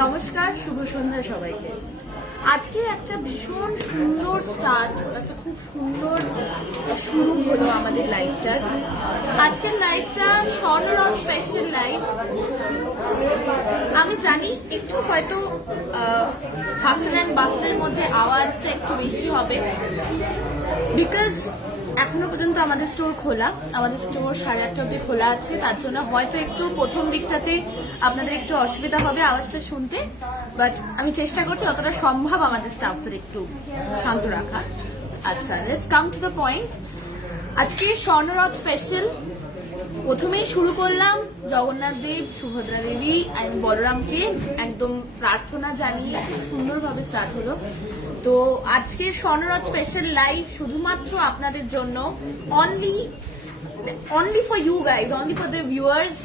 নমস্কার, শুভ সন্ধ্যা সবাইকে। আজকে একটা ভীষণ সুন্দর স্টার্ট, একটা খুব সুন্দর শুরু হলো আমাদের লাইভটার। আজকের লাইভটা স্বর্ণরথ স্পেশাল লাইভ। আমি জানি একটু হয়তো হাসল অ্যান্ড বাসলের মধ্যে আওয়াজটা একটু বেশি হবে, বিকজ এখনো পর্যন্ত আমাদের স্টোর খোলা, আমাদের স্টোর 8:30 অব্দি খোলা আছে। তার জন্য হয়তো একটু প্রথম দিকটাতে আপনাদের একটু অসুবিধা হবে আওয়াজটা শুনতে, বাট আমি চেষ্টা করছি যতটা সম্ভব আমাদের স্টাফদের একটু শান্ত রাখা। আচ্ছা, let's come to the point. আজকে স্বর্ণরথ স্পেশাল প্রথমেই শুরু করলাম জগন্নাথ দেব, সুভদ্রা দেবী আর বলরামকে একদম প্রার্থনা জানিয়ে সুন্দরভাবে স্টার্ট হলো। তো আজকে স্বর্ণরথ স্পেশাল লাইভ শুধুমাত্র আপনাদের জন্য, only for you guys, only for the viewers,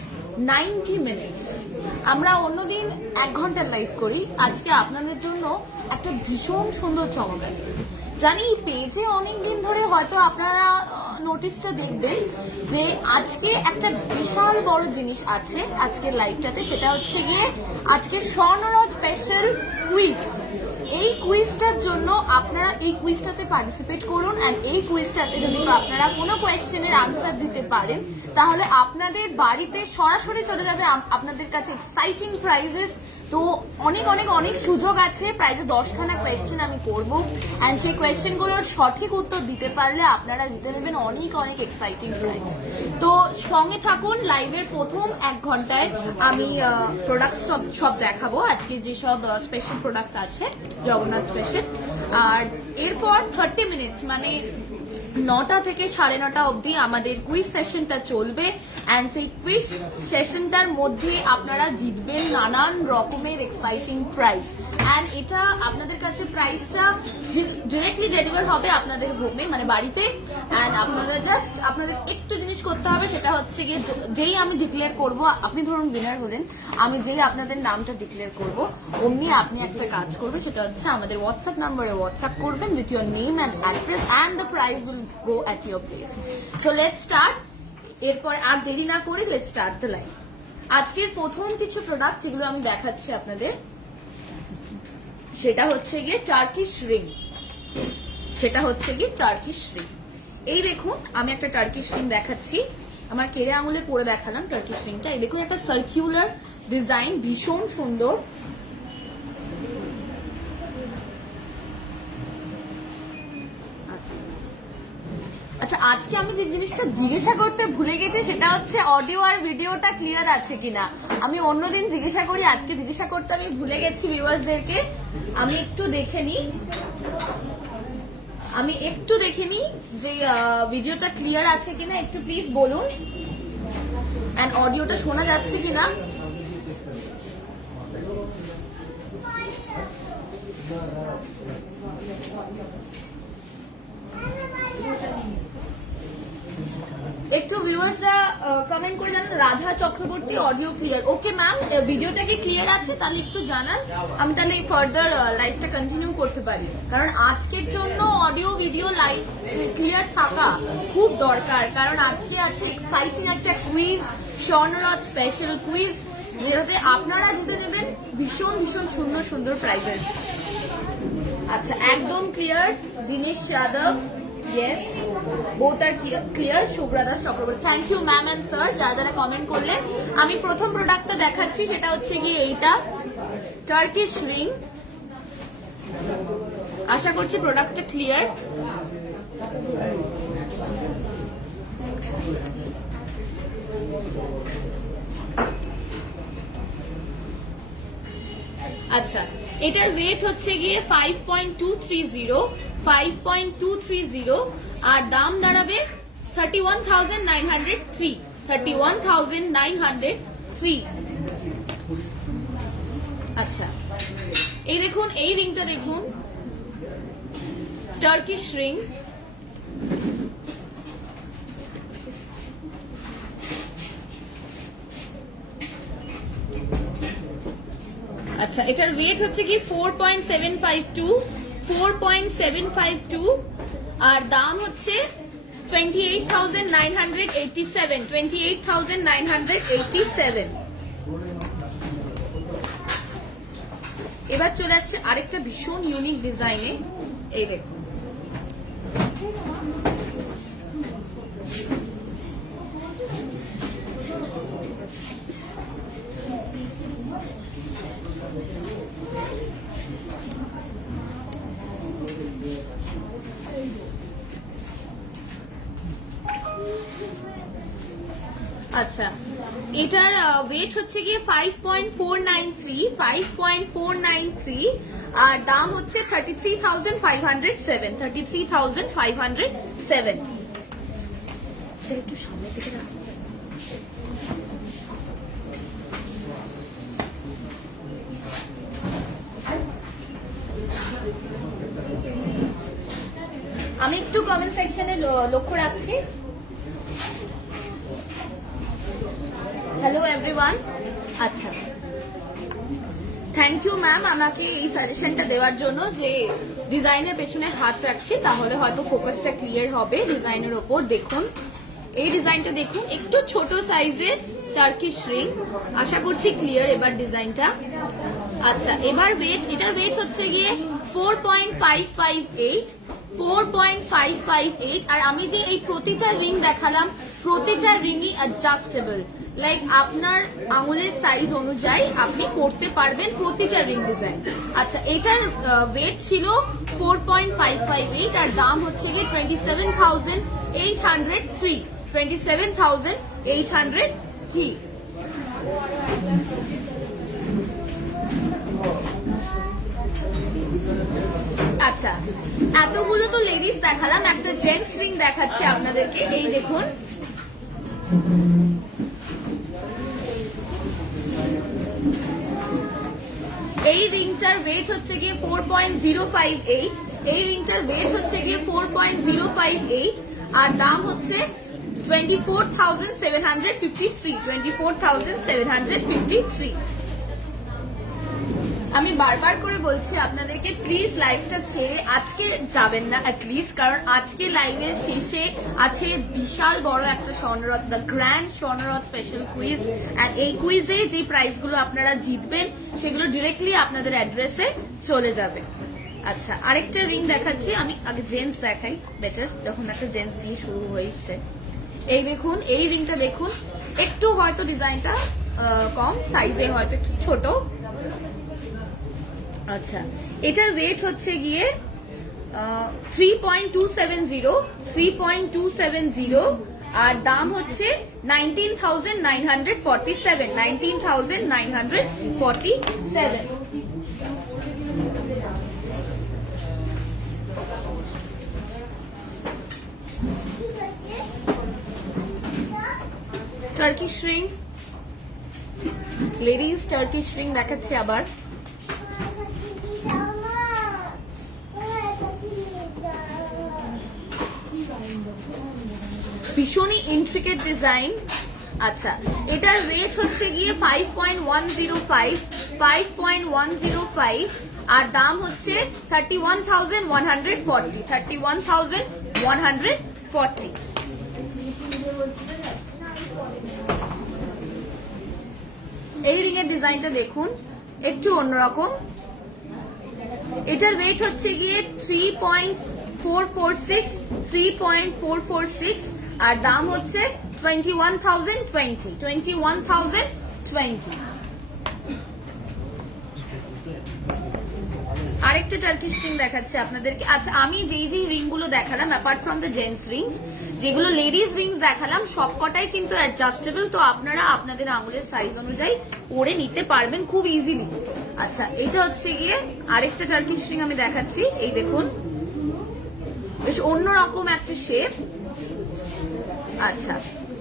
90 minutes. আমরা অন্যদিন 1 ঘন্টার লাইভ করি, আজকে আপনাদের জন্য একটা ভীষণ সুন্দর চমক আছে। জানি পেজে অনেকদিন ধরে হয়তো আপনারা নোটিশটা দেখবেন যে আজকে একটা বিশাল বড় জিনিস আছে আজকের লাইভটাতে, সেটা হচ্ছে গিয়ে আজকে স্বর্ণরথ স্পেশাল কুইজ। এই কুইজটার জন্য আপনারা এই কুইজটাতে পার্টিসিপেট করুন, অ্যান্ড এই কুইজটাতে যদি আপনারা কোনো কোয়েশ্চেনের আনসার দিতে পারেন তাহলে আপনাদের বাড়িতে সরাসরি চলে যাবে আপনাদের কাছে এক্সাইটিং প্রাইজেস। তো অনেক অনেক অনেক সুযোগ আছে। প্রায় 10খানা কোয়েশ্চেন আমি করবো, অ্যান্ড সেই কোয়েশ্চেনগুলোর সঠিক উত্তর দিতে পারলে আপনারা জিতে নেবেন অনেক অনেক এক্সাইটিং প্রাইজ। তো সঙ্গে থাকুন। লাইভের প্রথম 1 ঘন্টায় আমি প্রোডাক্ট সব দেখাবো, আজকে যেসব স্পেশাল প্রোডাক্টস আছে জগন্নাথ স্পেশাল। আর এরপর 30 মিনিটস মানে 9টা থেকে 9:30 অবধি আমাদের কুইজ সেশনটা চলবে, অ্যান্ড সেই কুইজ সেশনটার মধ্যে আপনারা জিতবেন নানান রকমের এক্সাইটিং প্রাইজ। অ্যান্ড এটা আপনাদের কাছে প্রাইজটা ডিরেক্টলি ডেলিভার হবে আপনাদের হোমে, মানে বাড়িতে। অ্যান্ড আপনাদের একটু জিনিস করতে হবে, সেটা হচ্ছে গিয়ে যেই আমি ডিক্লেয়ার করব, আপনি ধরুন উইনার হলেন, আমি যেই আপনাদের নামটা ডিক্লেয়ার করব অমনি আপনি একটা কাজ করবেন, সেটা হচ্ছে আমাদের হোয়াটসঅ্যাপ নাম্বারে হোয়াটসঅ্যাপ করবেন with your name and address, and the prize will go at your place. So let's start. এরপর আর দেরি না করে লেটস স্টার্ট দ্য লাইভ। আজকের প্রথম কিছু প্রোডাক্ট যেগুলো আমি দেখাচ্ছি আপনাদের, সেটা হচ্ছে গিয়ে টার্কিশ রিং। এই দেখুন, আমি একটা টার্কিশ রিং দেখাচ্ছি, আমার কেড়ে আঙুলে পরে দেখালাম টার্কিশ রিংটা। এই দেখুন, একটা সার্কুলার ডিজাইন, ভীষণ সুন্দর। আচ্ছা, আজকে আমি যে জিনিসটা জিজ্ঞাসা করতে ভুলে গেছি সেটা হচ্ছে অডিও আর ভিডিওটা ক্লিয়ার আছে কিনা। আমি অন্যদিন জিজ্ঞাসা করি, আজকে জিজ্ঞাসা করতে আমি ভুলে গেছি ভিউয়ার্সদেরকে। আমি একটু দেখে নিই যে ভিডিওটা ক্লিয়ার আছে কিনা, একটু প্লিজ বলুন, এন্ড অডিওটা শোনা যাচ্ছে কিনা। একটু ভিউয়ার্সরা কমেন্ট করে জানান। Radha Chakraborty, audio clear. Okay ma'am, ভিডিওটা কি ক্লিয়ার আছে তাহলে একটু জানান, আমি তাহলে ফার্দার লাইভটা কন্টিনিউ করতে পারি। কারণ আজকের জন্য অডিও ভিডিও লাইভ ক্লিয়ার থাকা খুব দরকার, কারণ আজকে আছে এক্সাইটিং একটা কুইজ, স্বর্ণরথ স্পেশাল কুইজ, যেটাতে আপনারা জিতে নেবেন ভীষণ ভীষণ সুন্দর সুন্দর প্রাইজেস। আচ্ছা, একদম clear. Dinesh Yadav, yes, both are clear. Shubhrata Chakraborty, thank you ma'am and sir যারা যারা কমেন্ট করলেন। আমি প্রথম প্রোডাক্টটা দেখাচ্ছি, সেটা হচ্ছে গিয়ে এইটা টার্কিশ রিং। আশা করছি প্রোডাক্টটা ক্লিয়ার। আচ্ছা, এটার ওয়েট হচ্ছে গিয়ে 5.230, আর দাম দাঁড়াবে 31,903। আচ্ছা, এই দেখুন, এই রিংটা দেখুন, টার্কিশ রিং। আচ্ছা, এটার ওয়েট হচ্ছে কি 4.752, আর দাম হচ্ছে 28,987, 28,987। এবার চলে আসছে আরেকটা ভীষণ ইউনিক ডিজাইনে, এই দেখুন। আচ্ছা, এটার ওয়েট হচ্ছে গিয়ে 5.493, আর দাম হচ্ছে 33,507, 33,507। একটু সামনে থেকে রাখো। আমি একটু কমেন্ট সেকশনে লক্ষ্য রাখছি। Hello everyone. আচ্ছা, থ্যাংক ইউ ম্যাম আমাকে এই সাজেশনটা দেওয়ার জন্য, যে ডিজাইনের পেছনে হাত রাখছি তাহলে হয়তো ফোকাসটা ক্লিয়ার হবে ডিজাইনের ওপর। দেখুন এই ডিজাইনটা দেখুন, একটু ছোট সাইজের টার্কিশ রিং, আশা করছি ক্লিয়ার এবার ডিজাইনটা। আচ্ছা, এবার ওয়েট, এটার ওয়েট হচ্ছে গিয়ে 4.558, 4.558। আর আমি যে এই প্রতিটা রিং দেখালাম, প্রতিটা রিংই অ্যাডজাস্টেবল, লাইক আপনার আঙুলের সাইজ অনুযায়ী আপনি করতে পারবেন প্রতিটা রিং ডিজাইন। আচ্ছা, এটার ওয়েট ছিল 4.558 আর দাম হচ্ছে গিয়ে 27,803, 27,803। আচ্ছা, এতগুলো তো লেডিস দেখালাম, একটা জেন্টস রিং দেখাচ্ছি আপনাদেরকে, এই দেখুন। এই রিংটার ওয়েট হচ্ছে গিয়ে 4.058, এই রিংটার ওয়েট হচ্ছে গিয়ে 4.058 আর দাম হচ্ছে 24,753, 24,753। আমি বারবার করে বলছি আপনাদেরকে, প্লিজ লাইভটা ছেড়ে আজকে যাবেন না অ্যাটলিস্ট, কারণ আজকে লাইভের শেষে আছে বিশাল বড় একটা স্বর্ণরথ, দ্য গ্র্যান্ড স্বর্ণরথ স্পেশাল কুইজ। আর এই কুইজে যে প্রাইজগুলো আপনারা জিতবেন সেগুলো ডিরেক্টলি আপনাদের অ্যাড্রেসে চলে যাবে। আচ্ছা, আরেকটা রিং দেখাচ্ছি, আমি আগে জেন্টস দেখাই বেটার, যখন একটা জেন্টস দিয়ে শুরু হয়েছে। এই দেখুন, এই রিংটা দেখুন, একটু হয়তো ডিজাইনটা কম সাইজে, হয়তো একটু ছোট। আচ্ছা, এটার ওয়েট হচ্ছে গিয়ে 3.270, আর দাম হচ্ছে 19,947, 19,947। Turkish ring, ladies Turkish ring দেখাচ্ছি আবার। ভীষণই ইন্ট্রিকেট ডিজাইন। আচ্ছা, এটার ওয়েট হচ্ছে গিয়ে 5.105, আর দাম হচ্ছে 31,140, 31,140। এই রিং এর ডিজাইনটা দেখুন, একটু অন্যরকম। এটার ওয়েট হচ্ছে গিয়ে 3.446, আর দাম হচ্ছে 21,020, 21,020। আরেকটা টার্কিশ রিং দেখাচ্ছে আপনাদেরকে। আচ্ছা, আমি যেই রিং গুলো দেখালাম apart from the gents Rings, যেগুলো লেডিস রিংস দেখালাম সবকটাই কিন্তু অ্যাডজাস্টেবল, তো আপনারা আপনাদের আঙুলের সাইজ অনুযায়ী পরে নিতে পারবেন খুব ইজিলি। আচ্ছা, এটা হচ্ছে গিয়ে আরেকটা টার্কিশ রিং আমি দেখাচ্ছি, এই দেখুন, বেশ অন্যরকম একটা শেপ। আচ্ছা,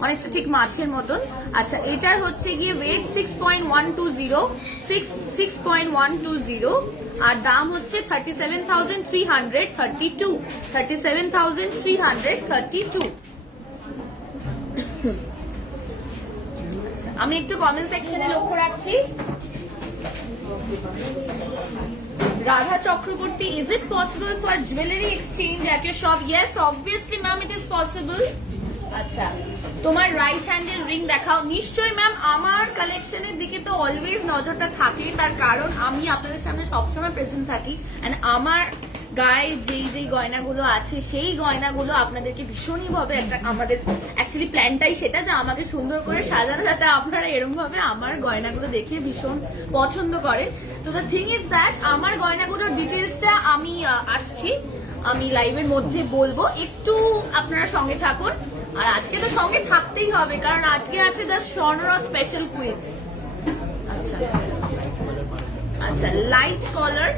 অনেকটা ঠিক মাছের মতন। আচ্ছা, এটার হচ্ছে গিয়ে ওয়েট 6.120, আর দাম হচ্ছে 37,332, 37,332। আমি একটু কমেন্ট সেকশনে লক্ষ্য রাখছি। Radha Chakraborty, is it possible for jewelry exchange at your shop? Yes, obviously ma'am, it is possible. আচ্ছা, তোমার রাইট হ্যান্ডের রিং দেখাও। নিশ্চয়ই ম্যাম, আমার কালেকশনের দিকে তো অলওয়েজ নজরটা থাকে, তার কারণ আমি আপনাদের সামনে সবসময় প্রেজেন্ট থাকি। এন্ড আমার গায়ে যেই গয়নাগুলো আছে সেই গয়নাগুলো আপনাদেরকে ভীষণই ভাবে একটা, আমাদের অ্যাকচুয়ালি প্ল্যানটাই সেটা যে আমাকে সুন্দর করে সাজানো, যাতে আপনারা এরকম ভাবে আমার গয়নাগুলো দেখে ভীষণ পছন্দ করেন। তো দ্য থিং ইজ দ্যাট আমার গয়নাগুলোর ডিটেলসটা আমি আসছি, আমি লাইভের মধ্যে বলবো, একটু আপনারা সঙ্গে থাকুন। আর আজকে তো সঙ্গে থাকতেই হবে, কারণ আজকে আছে দ্য স্বর্ণরথ স্পেশাল কুইজ। আচ্ছা আচ্ছা, লাইট কলার,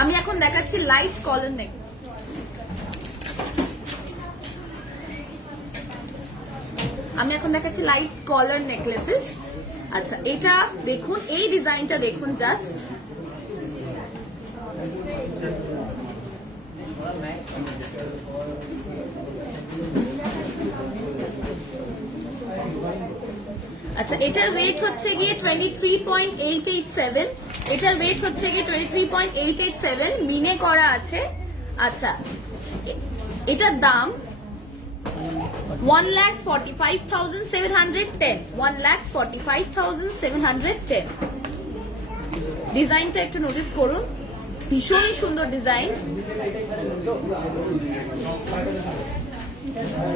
আমি এখন দেখাচ্ছি লাইট কলার নেক। আমি এখন দেখাচ্ছি লাইট কলার নেকলেসেস। আচ্ছা, এটা দেখুন, এই ডিজাইনটা দেখুন জাস্ট। আচ্ছা, এটার ওয়েট হচ্ছে গিয়ে 23.887, এটার ওয়েট হচ্ছে গিয়ে 23.887, মিনে করা আছে। আচ্ছা, এটার দাম 1,45,710, 1,45,710। ডিজাইনটা একটু নোটিস করুন, ভীষণই সুন্দর ডিজাইন।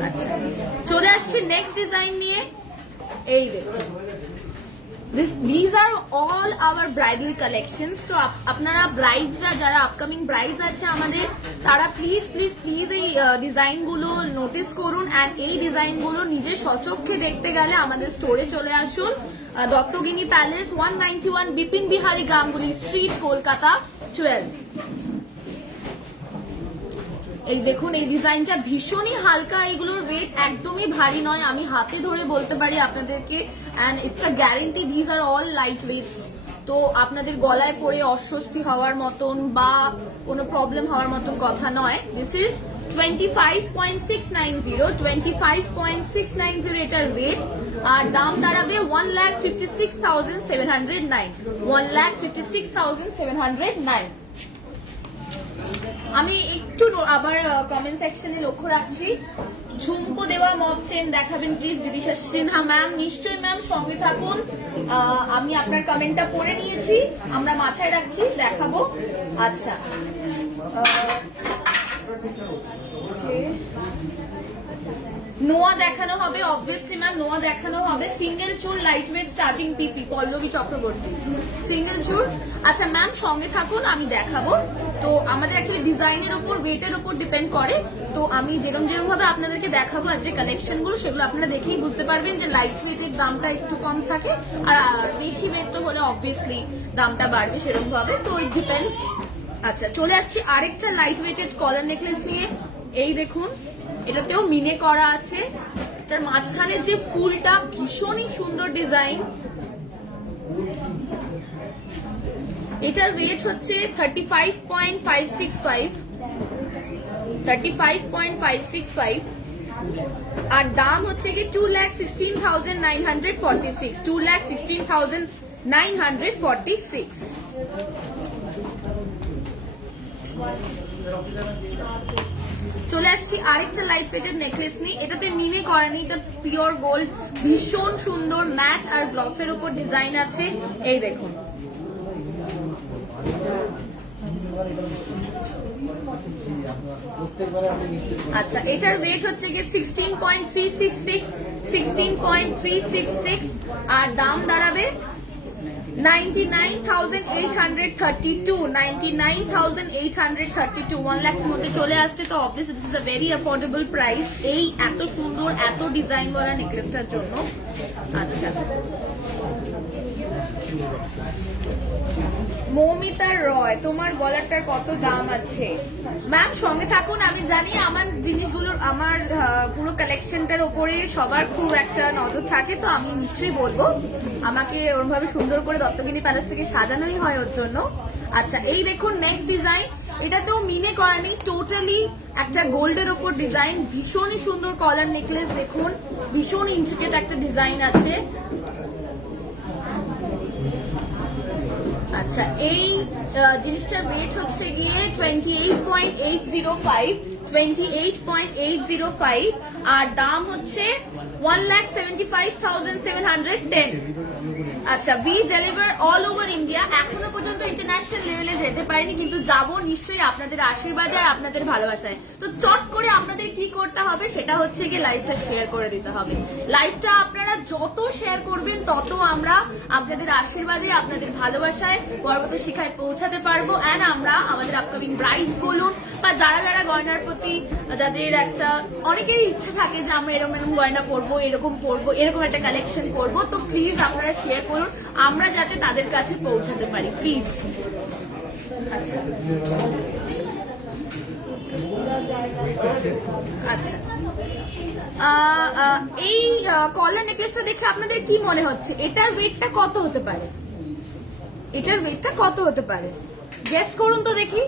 আচ্ছা, চলে আসছি নেক্সট ডিজাইন নিয়ে। এই দেখুন, these are all our bridal collections. তো আপনারা ব্রাইডসরা, যারা আপকামিং ব্রাইডস আছে আমাদের, তারা প্লিজ প্লিজ প্লিজ এই ডিজাইনগুলো নোটিস করুন। অ্যান্ড এই ডিজাইনগুলো নিজে সচক্ষে দেখতে গেলে আমাদের স্টোরে চলে আসুন, দত্তগিনি প্যালেস, 191 বিপিন বিহারী গাঙ্গুলি স্ট্রিট, কলকাতা 12। এই দেখুন, এই ডিজাইনটা ভীষণই হালকা, এগুলোর ওয়েট একদমই ভারী নয়, আমি হাতে ধরে বলতে পারি আপনাদেরকে। And it's a guarantee, these are all light weights. তো আপনাদের গলায় পরে অস্বস্তি হওয়ার মতন বা কোনো প্রবলেম হওয়ার মতন কথা নয়। দিস ইজ 25.690, 25.690 এটার ওয়েট। আর দাম দাঁড়াবে 1,56,709, 1,56,709। আমি একটু আবার কমেন্ট সেকশনে লক্ষ্য রাখছি, ঝুমকো দেওয়া মব চেন দেখাবেন প্লিজ বিদিশা সিনহা ম্যাম। নিশ্চয়ই ম্যাম, সঙ্গে থাকুন, আমি আপনার কমেন্টটা পড়ে নিয়েছি, আমরা মাথায় রাখছি, দেখাবো। আচ্ছা, নোয়া দেখানো হবে, অবভিয়াসলি ম্যাম, নোয়া দেখানো হবে। সিঙ্গেল চুল লাইট ওয়েট স্টার্টিং পিপি, পল্লবী চক্রবর্তী, সিঙ্গেল চুল। আচ্ছা ম্যাম, সঙ্গে থাকুন, আমি দেখাবো। তো আমাদের অ্যাকচুয়ালি ডিজাইনের ওপর, ওয়েটের ওপর ডিপেন্ড করে। তো আমি যেরকম ভাবে আপনাদেরকে দেখাবো আর যে কালেকশন গুলো, সেগুলো আপনারা দেখেই বুঝতে পারবেন যে লাইট ওয়েটের দামটা একটু কম থাকে, আর বেশি ওয়েট তো হলে অবভিয়াসলি দামটা বাড়বে সেরকম ভাবে, তো ইট ডিপেন্ডস। আচ্ছা, চলে আসছি আরেকটা লাইট ওয়েটেড কলার নেকলেস নিয়ে। এই দেখুন, এটাতেও মিনে করা আছে, তার মাঝখানে যে ফুলটা ভীষণই সুন্দর ডিজাইন। এটার ওয়েট হচ্ছে 35.565, 35.565, আর দাম হচ্ছে কি 2,16,946, 2,16,946। চলে আসছি আরেকটা লাইট ওয়েটেড নেকলেস নিয়ে। এটাতে মিনে করা নেই, এটা পিওর গোল্ড, ভীষণ সুন্দর ম্যাচ আর গ্লসের উপর ডিজাইন আছে। এই দেখুন, আচ্ছা, এটার ওয়েট হচ্ছে গিয়ে 16.366, 16.366, আর দাম দাঁড়াবে 99,832, 99,832, 1 লাখ মধ্যে চলে আসছে। তো obviously this is a very affordable price এই এত সুন্দর, এত ডিজাইন ওয়ালা নেকলেসটার জন্য। আচ্ছা, মৌমিতা রয়, তোমার গলাটার কত দাম আছে? ম্যাম, সঙ্গে থাকুন, আমি জানি আমার জিনিসগুলোর, আমার পুরো কালেকশনটার উপরে সবার খুব একটা নজর থাকে, তো আমি নিশ্চয়ই বলবো। আমাকে ওরভাবে সুন্দর করে দত্তগিনি প্যালেস থেকে সাজানোই হয় ওর জন্য। আচ্ছা, এই দেখুন নেক্সট ডিজাইন, এটাতেও মিনে করা নেই, টোটালি একটা গোল্ডের ওপর ডিজাইন, ভীষণই সুন্দর কলার নেকলেস। দেখুন, ভীষণ ইন্ট্রিকেট একটা ডিজাইন আছে। আচ্ছা, এই জিনিসটার ওয়েট হচ্ছে গিয়ে 28.805, 28.805, আর দাম হচ্ছে 1,75,710। আচ্ছা, we deliver all over India. এখনো পর্যন্ত ইন্টারন্যাশনাল লেভেলে যেতে পারিনি, কিন্তু যাবো নিশ্চয়ই আপনাদের আশীর্বাদে আর আপনাদের ভালোবাসায়। তো চট করে আপনাদের কি করতে হবে সেটা হচ্ছে গিয়ে লাইভটা শেয়ার করে দিতে হবে। লাইভটা আপনারা যত শেয়ার করবেন তত আমরা আপনাদের আশীর্বাদে আপনাদের ভালোবাসায় পরবর্তী শিখায় পৌঁছাতে পারবো। অ্যান্ড আমরা আমাদের আপকামিং ব্রাইডস বলুন বা যারা যারা গয়নার প্রতি যাদের একটা অনেকেরই ইচ্ছা থাকে যে আমরা এরকম এরকম গয়না পরবো, এরকম পরবো, এরকম একটা কালেকশন করবো, তো প্লিজ আপনারা শেয়ার করুন আমরা যাতে তাদের কাছে পৌঁছাতে পারি, প্লিজ। আচ্ছা আচ্ছা, এই কলার নেকলেসটা দেখে আপনাদের কি মনে হচ্ছে এটার ওয়েটটা কত হতে পারে? এটার ওয়েটটা কত হতে পারে গেস করুন তো দেখি।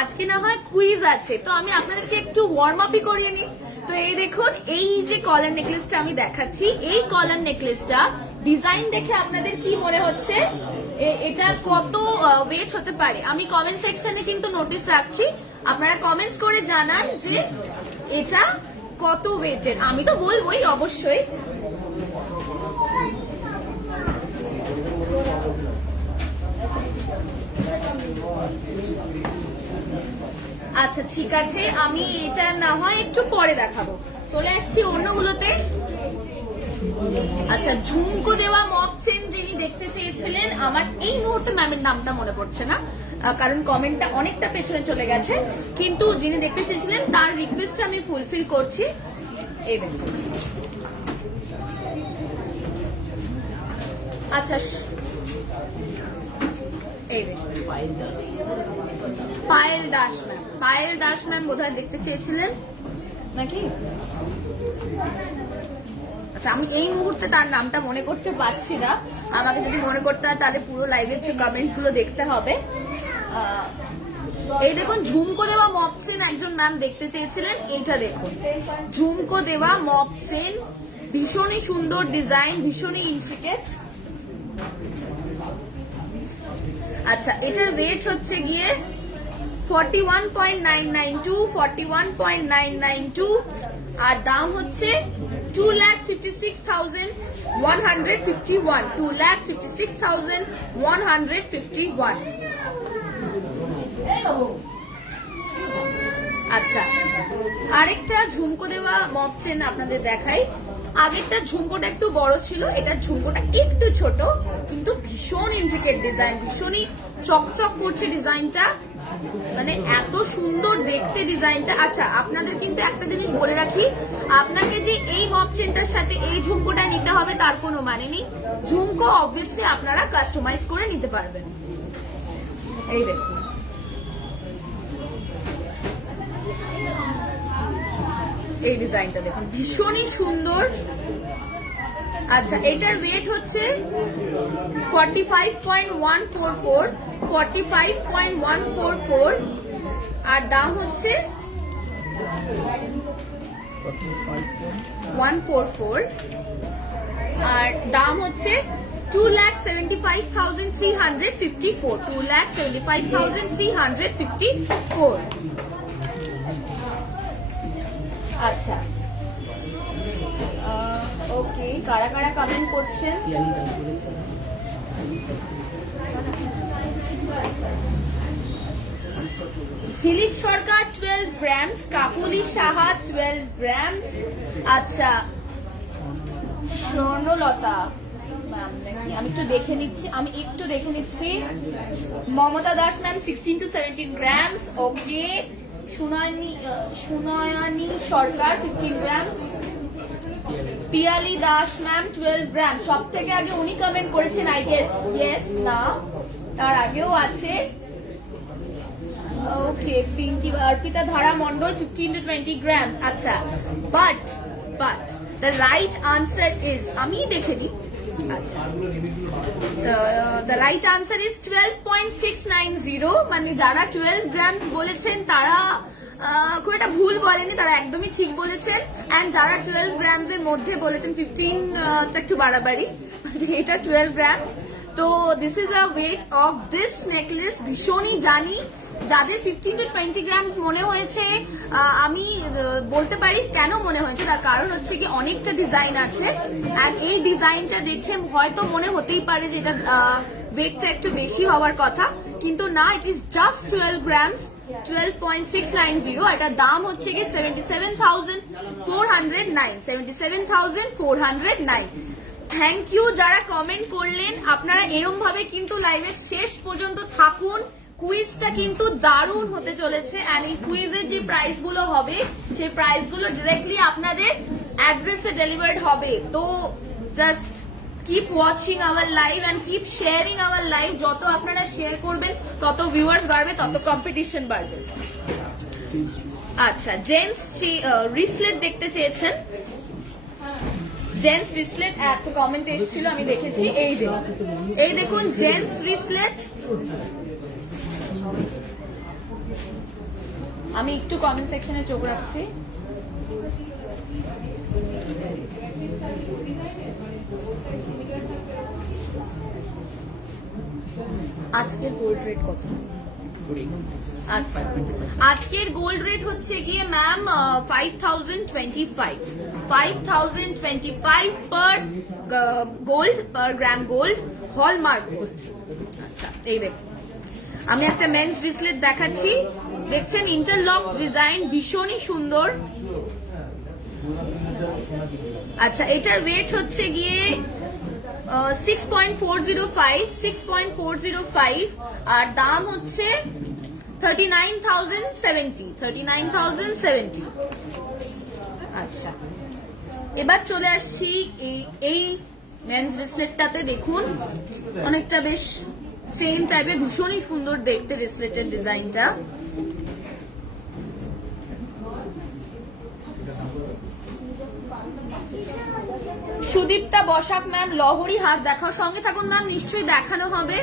আজকে না হয় কুইজ আছে, তো আমি আপনাদেরকে একটু ওয়ার্ম আপই করিয়ে নিই। তো এই দেখুন, এই যে কলার নেকলেসটা আমি দেখাচ্ছি, এই কলার নেকলেসটা ডিজাইন দেখে আপনাদের কি মনে হচ্ছে এটা কত ওয়েট হতে পারে? আমি কমেন্ট সেকশনে কিন্তু নোটিস রাখছি, আপনারা কমেন্টস করে জানান যে এটা কত ওয়েটের। আমি তো বলবোই অবশ্যই। আচ্ছা ঠিক আছে, আমি এটা না হয় একটু পরে দেখাবো। চলে আসছি অন্যগুলোতে। আচ্ছা, ঝুমকো দেওয়া মপ চেন যিনি দেখতে চেয়েছিলেন, আমার এই মুহূর্তে ম্যামের নামটা মনে পড়ছে না কারণ কমেন্টটা অনেকটা পেছনে চলে গেছে, কিন্তু যিনি দেখতে চেয়েছিলেন তার রিকোয়েস্টটা আমি ফুলফিল করছি। এই দেখুন, আচ্ছা এই দেখুন, পায়েল দাস ম্যাম, পায়েল দাস ম্যাম বোধহয় দেখতে চেয়েছিলেন নাকি? আচ্ছা, আমি এই মুহূর্তে তার নামটা মনে করতে পারছি না। আমাকে যদি মনে করতে হয় তাহলে পুরো লাইভের যে কমেন্টস গুলো দেখতে হবে। এই দেখুন, ঝুমকো দেওয়া মপ চেন একজন ম্যাম দেখতে চেয়েছিলেন। এইটা দেখুন, ঝুমকো দেওয়া মপ চেন, ভীষণই সুন্দর ডিজাইন, ভীষণই ইন্ট্রিকেট। আচ্ছা, এটার ওয়েট হচ্ছে গিয়ে 41.992, 41.992, আর দাম হচ্ছে 2,56,151, 2,56,151। আচ্ছা, আরেকটা ঝুমকো দেওয়া মপ চেন আপনাদের দেখাই। আগেরটা ঝুমকোটা একটু বড় ছিল, এটার ঝুমকোটা একটু ছোট, কিন্তু ভীষণ ইন্ট্রিকেট ডিজাইন, ভীষণই চকচক করছে ডিজাইনটা, মানে এত সুন্দর দেখতে ডিজাইনটা। আচ্ছা, আপনাদের কিন্তু একটা জিনিস বলে রাখি, আপনাকে যে এই মপ চেনটার সাথে এই ঝুমকোটা নিতে হবে তার কোনো মানে নেই। ঝুমকো অবভিয়াসলি আপনারা কাস্টমাইজ করে নিতে পারবেন। এই দেখুন, এই ডিজাইনটা দেখুন, ভীষণই সুন্দর। আচ্ছা, এটার ওয়েট হচ্ছে 45.144, 45.144, আর দাম হচ্ছে 144, আর দাম হচ্ছে 2,75,354, 2,75,354। আচ্ছা, ওকে, কারা কারা কমেন্ট করছেন? ঝিলিক সরকার 12 গ্রামস, কাকুলি সাহা 12 গ্রামস। আচ্ছা, স্বর্ণলতা ম্যাম নাকি, আমি একটু দেখে নিচ্ছি। Mamata Das ma'am 16 to 17 grams. Okay, Sunayani Sarkar 15 grams. Piyali Das ma'am 12 গ্রাম। সব থেকে আগে উনি কমেন্ট করেছেন, আই গেস। ইয়েস, না, তার আগেও আছে। ওকে, পিঙ্কি অর্পিতা ধারা মন্ডল 15 to 20 গ্রাম। আচ্ছা, but the right answer is, আমি দেখে নিই। আচ্ছা, দ্য রাইট আনসার ইজ 12.690, মানে যারা 12 গ্রামস বলেছেন তারা খুব একটা ভুল বলেনি, তারা একদমই ঠিক বলেছেন। এন্ড যারা 12 গ্রামস এর মধ্যে বলেছেন 15টা একটু বাড়াবাড়ি, এটা 12 গ্রামস। তো this is a weight of this necklace. ভীষণই জানি যাদের 15 to 20 গ্রামস মনে হয়েছে, আমি বলতে পারি কেন মনে হয়েছে। তার কারণ হচ্ছে কি অনেকটা ডিজাইন আছে, আর এই ডিজাইনটা দেখে হয়তো মনে হতেই পারে যে এটা ওয়েটটা একটু বেশি হওয়ার কথা, কিন্তু না, ইট ইজ জাস্ট 12 গ্রামস, 12.690। এটার দাম হচ্ছে কি 77,409, 77,409। থ্যাংক ইউ যারা কমেন্ট করলেন। আপনারা এরম ভাবে কিন্তু লাইভের শেষ পর্যন্ত থাকুন। কুইজটা কিন্তু দারুণ হতে চলেছে, এন্ড এই কুইজের যে প্রাইস গুলো হবে সেই প্রাইস গুলো ডিরেক্টলি আপনাদের অ্যাড্রেসে ডেলিভার্ড হবে। তো just keep watching our live and keep sharing our live. যত আপনারা শেয়ার করবেন তত ভিউয়ার্স বাড়বে, তত কম্পিটিশন বাড়বে। আচ্ছা, জেন্টস রিসলেট দেখতে চেয়েছেন। জেন্টস রিসলেট এত কমেন্ট এসেছিল, আমি দেখেছি। এই দেখুন জেন্টস রিসলেট। আমি একটু কমেন্ট সেকশনে চোখ রাখছি। আজকের গোল্ড রেট কত? আচ্ছা, আজকের গোল্ড রেট হচ্ছে গিয়ে ম্যাম 5025 পার গোল্ড, পার গ্রাম গোল্ড, হলমার্ক গোল্ড। আচ্ছা, এই দেখুন আমি একটা মেন্স ব্রেসলেট দেখাচ্ছি। দেখছেন ইন্টারলক ডিজাইন, ভীষণই সুন্দর। আচ্ছা, এটার ওয়েট হচ্ছে গিয়ে 6.405, আর দাম হচ্ছে 39,070। আচ্ছা, এবার চলে আসছি এই মেন্স ব্রেসলেটটাতে। দেখুন অনেকটা বেশ সেম টাইপের, ভীষণই সুন্দর দেখতে ব্রেসলেটের ডিজাইনটা। সুদীপ্তা বসাক ম্যাম, লহরি হার দেখাও। সঙ্গে থাকুন ম্যাম, নিশ্চয়ই দেখানো হবে।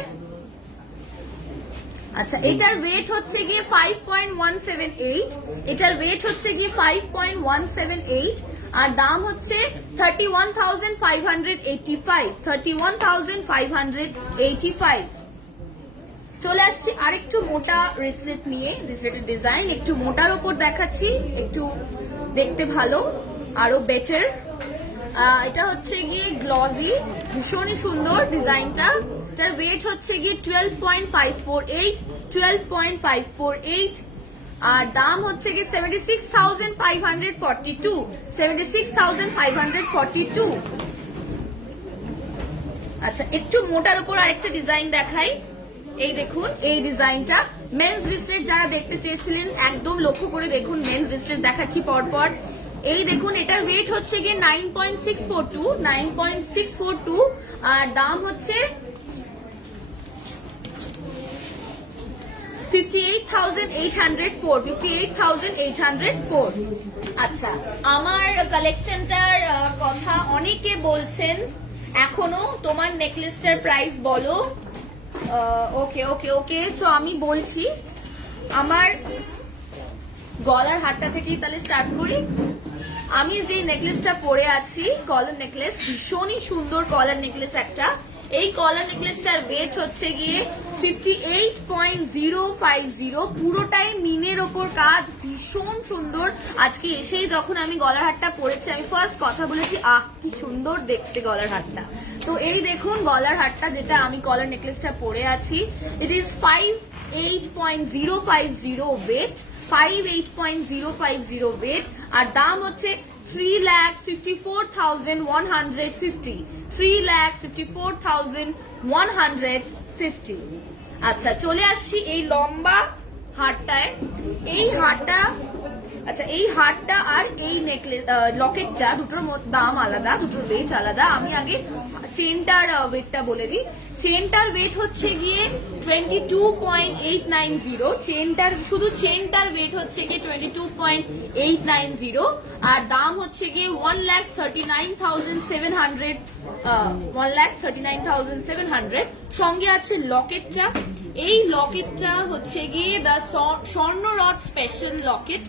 আচ্ছা, এটার ওয়েট হচ্ছে গিয়ে 5.178, এটার ওয়েট হচ্ছে গিয়ে 5.178, আর দাম হচ্ছে 31,585। চলে আসছি আরেকটু মোটা রিসলেট নিয়ে। রিসলেটের ডিজাইন একটু মোটার ওপর দেখাচ্ছি, একটু দেখতে ভালো, আরো বেটার। এটা হচ্ছে গিয়ে গ্লসি, ভীষণই সুন্দর ডিজাইনটা। এটার ওয়েট হচ্ছে গিয়ে 12.548, আর দাম হচ্ছে গিয়ে 76,542। আচ্ছা, একটু মোটার উপর আরেকটা ডিজাইন দেখাই। এই দেখুন এই ডিজাইনটা। মেন্স ব্রেসলেট যারা দেখতে চেয়েছিলেন একদম লক্ষ্য করে দেখুন, মেন্স ব্রেসলেট দেখাচ্ছি পরপর। এই দেখুন, এটার ওয়েট হচ্ছে গিয়ে 9.642, আর দাম হচ্ছে 58,804। আচ্ছা, আমার কালেকশনটার কথা অনেকে বলছেন এখনো, তোমার নেকলেসটার প্রাইস বলো। ওকে ওকে ওকে, তো আমি বলছি আমার গলার হারটা থেকেই তাহলে স্টার্ট করি। আমি যে নেকলেসটা পরে আছি, কলার নেকলেস, ভীষণই সুন্দর কলার নেকলেস একটা। এই কলার নেকলেসটার ওয়েট হচ্ছে গিয়ে 58.050, পুরোটাই মিনের ওপর কাজ, ভীষণ সুন্দর। আজকে এসেই যখন আমি গলার হারটা পরেছি, আমি ফার্স্ট কথা বলেছি, আহ কি সুন্দর দেখতে গলার হারটা। তো এই দেখুন গলার হারটা, যেটা আমি কলার নেকলেসটা পরে আছি, ইট ইজ 58.050 ওয়েট, 58.050 ওয়েট, আর দাম হচ্ছে 3,54,150, 3,54,150। আচ্ছা, চলে আসছি এই লম্বা হারটায়। এই হারটা, আচ্ছা এই হারটা আর এই নেকলেস লকেটটা দুটোর দাম আলাদা, দুটোর ওয়েট আলাদা। আমি আগে চেনটার ওয়েটটা বলে দিই। চেনটার ওয়েট হচ্ছে গিয়ে 22.890, চেনটার শুধু চেনটার ওয়েট হচ্ছে গিয়ে 22.890, আর দাম হচ্ছে গিয়ে 1,39,700। সঙ্গে আছে লকেটটা। এই লকেটটা হচ্ছে গিয়ে দ্য স্বর্ণরথ স্পেশাল লকেট।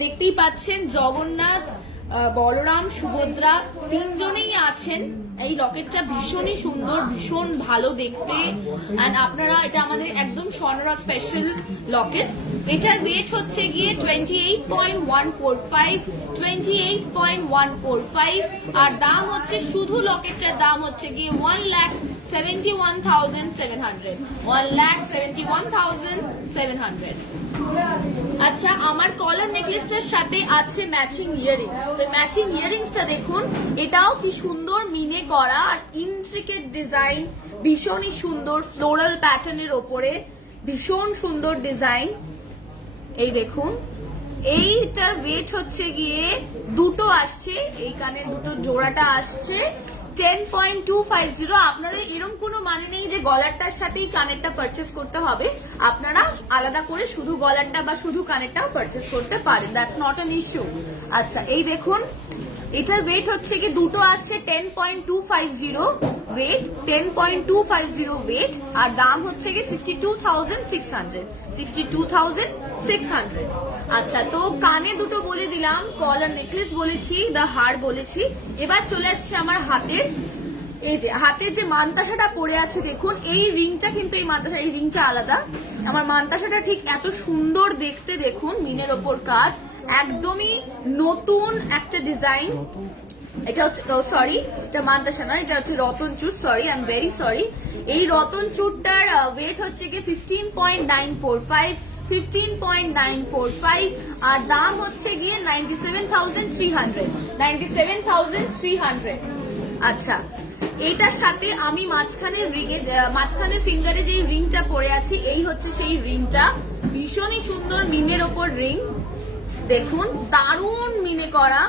দেখতেই পাচ্ছেন জগন্নাথ বলরাম সুভদ্রা তিনজনেই আছেন। এই লকেটটা ভীষণই সুন্দর, ভীষণ ভালো দেখতে। এন্ড আপনারা, এটা আমাদের একদম স্বর্ণরাজ স্পেশাল লকেট। এটার ওয়েট হচ্ছে গিয়ে 28.145, 28.145। আর দাম হচ্ছে, শুধু লকেটটার দাম হচ্ছে গিয়ে 1,71,700, 1,71,700। আচ্ছা, আমার কলার নেকলেসটার সাথে আছে ম্যাচিং ইয়ারিংস। তো ম্যাচিং ইয়ারিংসটা দেখুন, এটাও কি সুন্দর মিনে করা আর ইন্ট্রিকেট ডিজাইন, ভীষণই সুন্দর ফ্লোরাল প্যাটার্নের ওপরে, ভীষণ সুন্দর ডিজাইন। এই দেখুন, এইটার ওয়েট হচ্ছে গিয়ে দুটো আসছে, এই কানের দুটো জোড়াটা আসছে 10.250। আপনাদের এরকম কোনো মানে নেই যে গলারটার সাথেই কানেরটা পারচেস করতে হবে, আপনারা আলাদা করে শুধু গলারটা বা শুধু কানেরটাও পারচেস করতে পারেন, দ্যাটস নট অ্যান ইস্যু। আচ্ছা, এই দেখুন, এটার ওয়েট হচ্ছে কি দুটো আসছে 10.250 ওয়েট, 10.250 ওয়েট। আর দাম হচ্ছে কি 62,600, 62,600। আচ্ছা, তো কানে দুটো বলে দিলাম, কলার নেকলেস বলেছি, দা হার বলেছি। এবার চলে আসছে আমার হাতের। এই যে হাতের যে মানতাসাটা পড়ে আছে দেখুন, এই রিংটা কিন্তু, এই মানতাসা, এই রিংটা আলাদা। আমার মানতাসাটা ঠিক এত সুন্দর দেখতে, দেখুন মিনের ওপর কাজ, একদমই নতুন একটা ডিজাইন। এটা হচ্ছে, সরি, এটা মানতাসা নয়, এটা হচ্ছে রতন চুর, sorry, I am very sorry. এই রতন চুরটার ওয়েট হচ্ছে কি 15.945, 15.945। আর দাম হচ্ছে গিয়ে 97,300, 97,300। আচ্ছা, এইটার সাথে আমি মাঝখানে ফিঙ্গারে যে রিংটা পরে আছি, এই হচ্ছে সেই রিংটা, ভীষণই সুন্দর মিনের ওপর রিং, দেখুন দারুণ মিনে করা,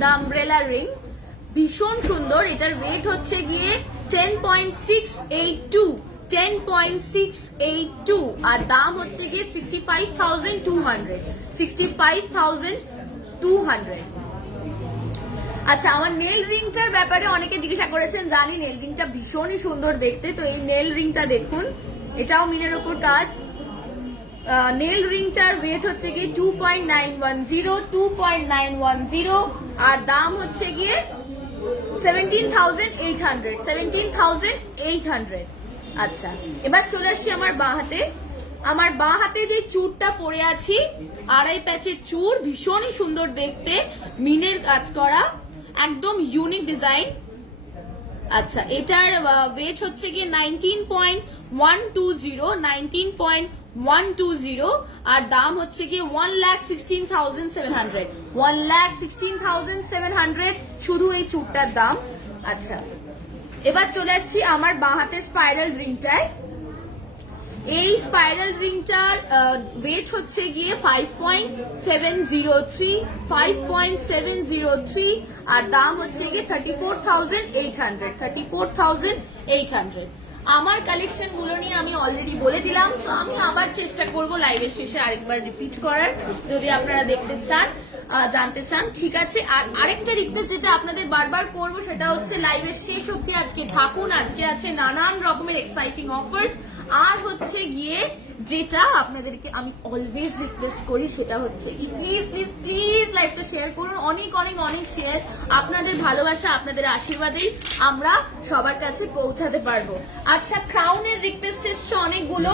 দ্য আমব্রেলা রিং, ভীষণ সুন্দর। এটার ওয়েট হচ্ছে গিয়ে 10.682, 10.682। আর দাম হচ্ছে গিয়ে 65,200, 65,200। আচ্ছা, আমার নেল রিংটার ব্যাপারে অনেকে জিজ্ঞাসা করেছেন, জানি নেল রিংটা ভীষণই সুন্দর দেখতে। তো এই নেল রিংটা দেখুন, এটাও মিনের ওপর কাজ। নেল রিংটার ওয়েট হচ্ছে গিয়ে 2.910, 2.910। আর দাম হচ্ছে গিয়ে 17,800, 17,800। আচ্ছা, এবার চলে আসছি আমার বাঁ হাতে। আমার বাঁ হাতে যে চুরটা পরে আছি, আড়াই প্যাচের চুর, ভীষণই সুন্দর দেখতে, মিনের কাজ করা, একদম ইউনিক ডিজাইন। আচ্ছা, এটার ওয়েট হচ্ছে গিয়ে 19.120, 19.120। আর দাম হচ্ছে গিয়ে 1,16,700, 1,16,700 শুধু এই চুরটার দাম। আচ্ছা, এবার চলে আসছি আমার বাঁ হাতের স্পাইরাল রিংটায়। এই স্পাইরাল রিংটার ওয়েট হচ্ছে গিয়ে 5.703, 5.703। আর দাম হচ্ছে গিয়ে 34,800, 34,800। আমার কালেকশন গুলো নিয়ে আমি অলরেডি বলে দিলাম, তো আমি আবার চেষ্টা করব লাইভের শেষে আরেকবার রিপিট করার, যদি আপনারা দেখতে চান, জানতে চান, ঠিক আছে। আর আরেকটা রিকোয়েস্ট যেটা আপনাদের বারবার করবো, সেটা হচ্ছে লাইভের শেষ অব্দি আজকে থাকুন। আজকে আছে নানান রকমের এক্সাইটিং অফার্স। আর হচ্ছে গিয়ে যেটা আপনাদেরকে আমি অলওয়েজ রিকোয়েস্ট করি, সেটা হচ্ছে প্লিজ প্লিজ প্লিজ লাইভটা শেয়ার করুন, অনেক অনেক অনেক শেয়ার। আপনাদের ভালোবাসা, আপনাদের আশীর্বাদেই আমরা সবার কাছে পৌঁছাতে পারবো। আচ্ছা, ক্রাউনের রিকোয়েস্ট এসছে অনেকগুলো,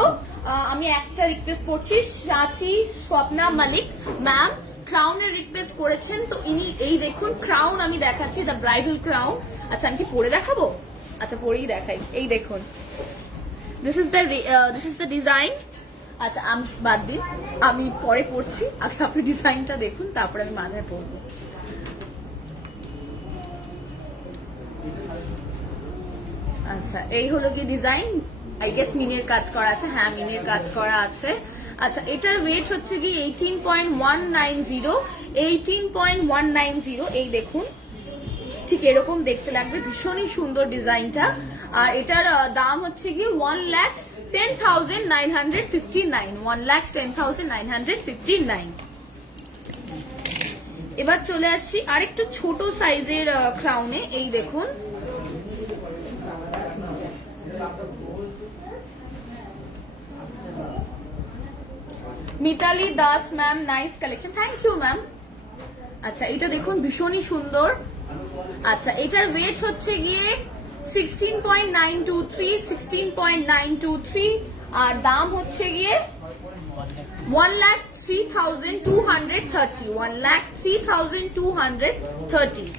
আমি একটা রিকোয়েস্ট করছি, সাচি স্বপ্না মালিক ম্যাম ক্রাউনের রিকোয়েস্ট করেছেন। তো ইনি, এই দেখুন ক্রাউন আমি দেখাচ্ছি, দ্য ব্রাইডাল ক্রাউন। আচ্ছা, আমি কি পরে দেখাবো? আচ্ছা, পরেই দেখাই। এই দেখুন, this is the design. আচ্ছা, আমি বাদ দিন, আমি পরে পড়ছি, আগে আপনি ডিজাইনটা দেখুন, তারপরে আমি মাথায় পরবো। আচ্ছা, এই হলো কি ডিজাইন, আই গেস মিনের কাজ করা আছে, হ্যাঁ মিনের কাজ করা আছে। আচ্ছা, এটার ওয়েট হচ্ছে কি 18.190, 18.190। এই দেখুন, ঠিক এরকম দেখতে লাগবে, ভীষণই সুন্দর ডিজাইনটা। আর এটার দাম হচ্ছে কি 1,10,959, 1,10,959। এবার চলে আসছি আরেকটু ছোট সাইজের ক্রাউনে। এই দেখুন, Mitali Das ma'am, nice collection, thank you ma'am. আচ্ছা এটা দেখুন ভীষণই সুন্দর। আচ্ছা এটার ওয়েট হচ্ছে গিয়ে 16.923 আর দাম হচ্ছে গিয়ে 1,03,230 1,03,230।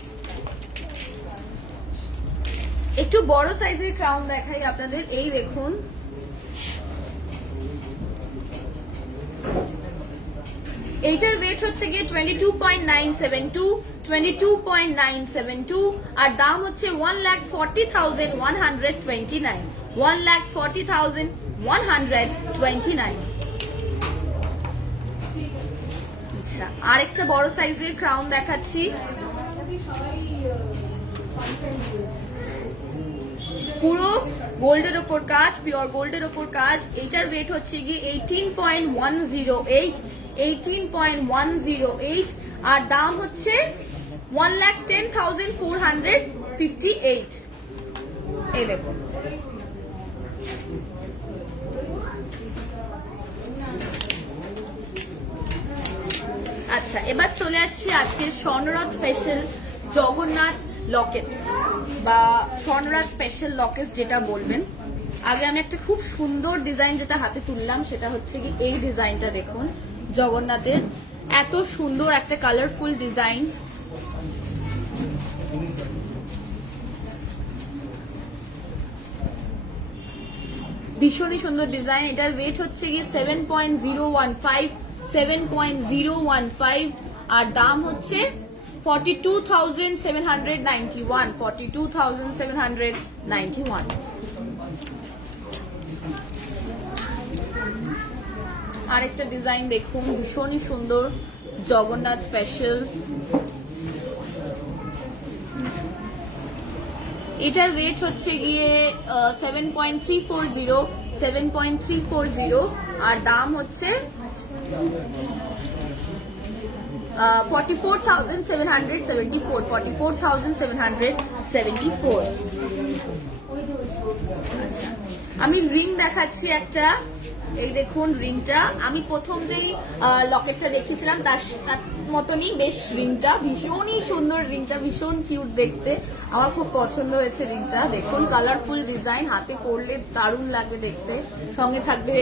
একটু বড় সাইজের ক্রাউন দেখাই আপনাদের, এই দেখুন এইটার ওয়েট হচ্ছে গিয়ে 22.972 আর দাম হচ্ছে 1,40,129 1,40,129। আচ্ছা আরেকটা বড় সাইজের ক্রাউন দেখাচ্ছি, পুরো গোল্ডের ওপর কাজ, পিওর গোল্ডের ওপর কাজ। এইটার ওয়েট হচ্ছে গিয়ে 18.108 আর দাম হচ্ছে 1,10,458। এই দেখুন আচ্ছা এবার চলে আসছি আজকের স্বর্ণরাজ স্পেশাল জগন্নাথ লকেটস বা স্বর্ণরাজ স্পেশাল লকেটস যেটা বলবেন। আগে আমি একটা খুব সুন্দর ডিজাইন যেটা হাতে তুললাম সেটা হচ্ছে কি এই ডিজাইনটা দেখুন, জগন্নাথের এত সুন্দর একটা কালারফুল ডিজাইন। ভীষণই সুন্দর ডিজাইন। এটার ওয়েট হচ্ছে গিয়ে 7.015 আর দাম হচ্ছে 42,791 আরেকটা ডিজাইন দেখুন ভীষণই সুন্দর, জগন্নাথ স্পেশাল। এটার ওয়েট হচ্ছে গিয়ে 7.340 আর দাম হচ্ছে 44,774। আচ্ছা আমি রিং দেখাচ্ছি একটা, এই দেখুন রিংটা। আমি প্রথম যেই লকেটটা দেখেছিলাম তার মতনই বেশ রিংটা, ভীষণই সুন্দর রিংটা, ভীষণ কিউট দেখতে, আমার খুব পছন্দ হয়েছে রিংটা। দেখুন কালারফুল ডিজাইন, হাতে পরলে দারুণ লাগবে দেখতে, সঙ্গে থাকবে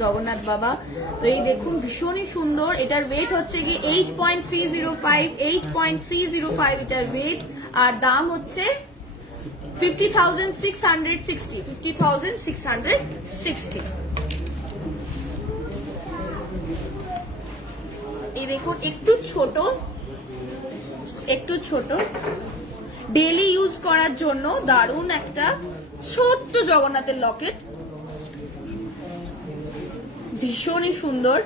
জগন্নাথ বাবা। তো এই দেখুন ভীষণই সুন্দর। এটার ওয়েট হচ্ছে কি 8.305 এটার ওয়েট আর দাম হচ্ছে 50,660। এই দেখুন একটু ছোট ডেইলি ইউজ করার জন্য দারুণ একটা ছোট্ট জগন্নাথের লকেট, ভীষণই সুন্দর।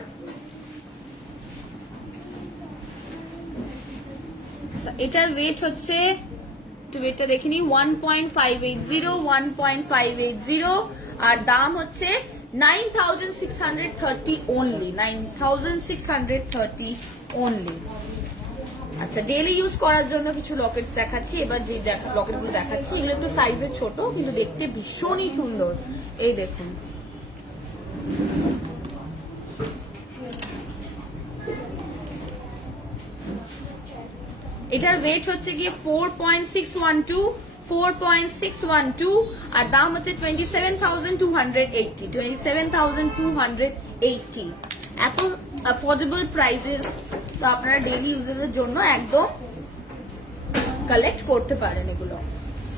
এটার ওয়েট হচ্ছে একটু ওয়েটটা দেখিনি 1.580 আর দাম হচ্ছে 9,630 only 9,630 only। আচ্ছা ডেইলি ইউজ করার জন্য কিছু লকেটস দেখাচ্ছি। এবার যে লকেটগুলো দেখাচ্ছি এগুলো একটু সাইজে ছোট কিন্তু দেখতে ভীষণই সুন্দর। এই দেখুন এটার ওয়েট হচ্ছে গিয়ে 4.612 আর দাম হচ্ছে 27,280। এত অ্যাফোর্ডেবল প্রাইসেস, তো আপনারা ডেইলি ইউজের জন্য একদম কালেক্ট করতে পারেন এগুলো।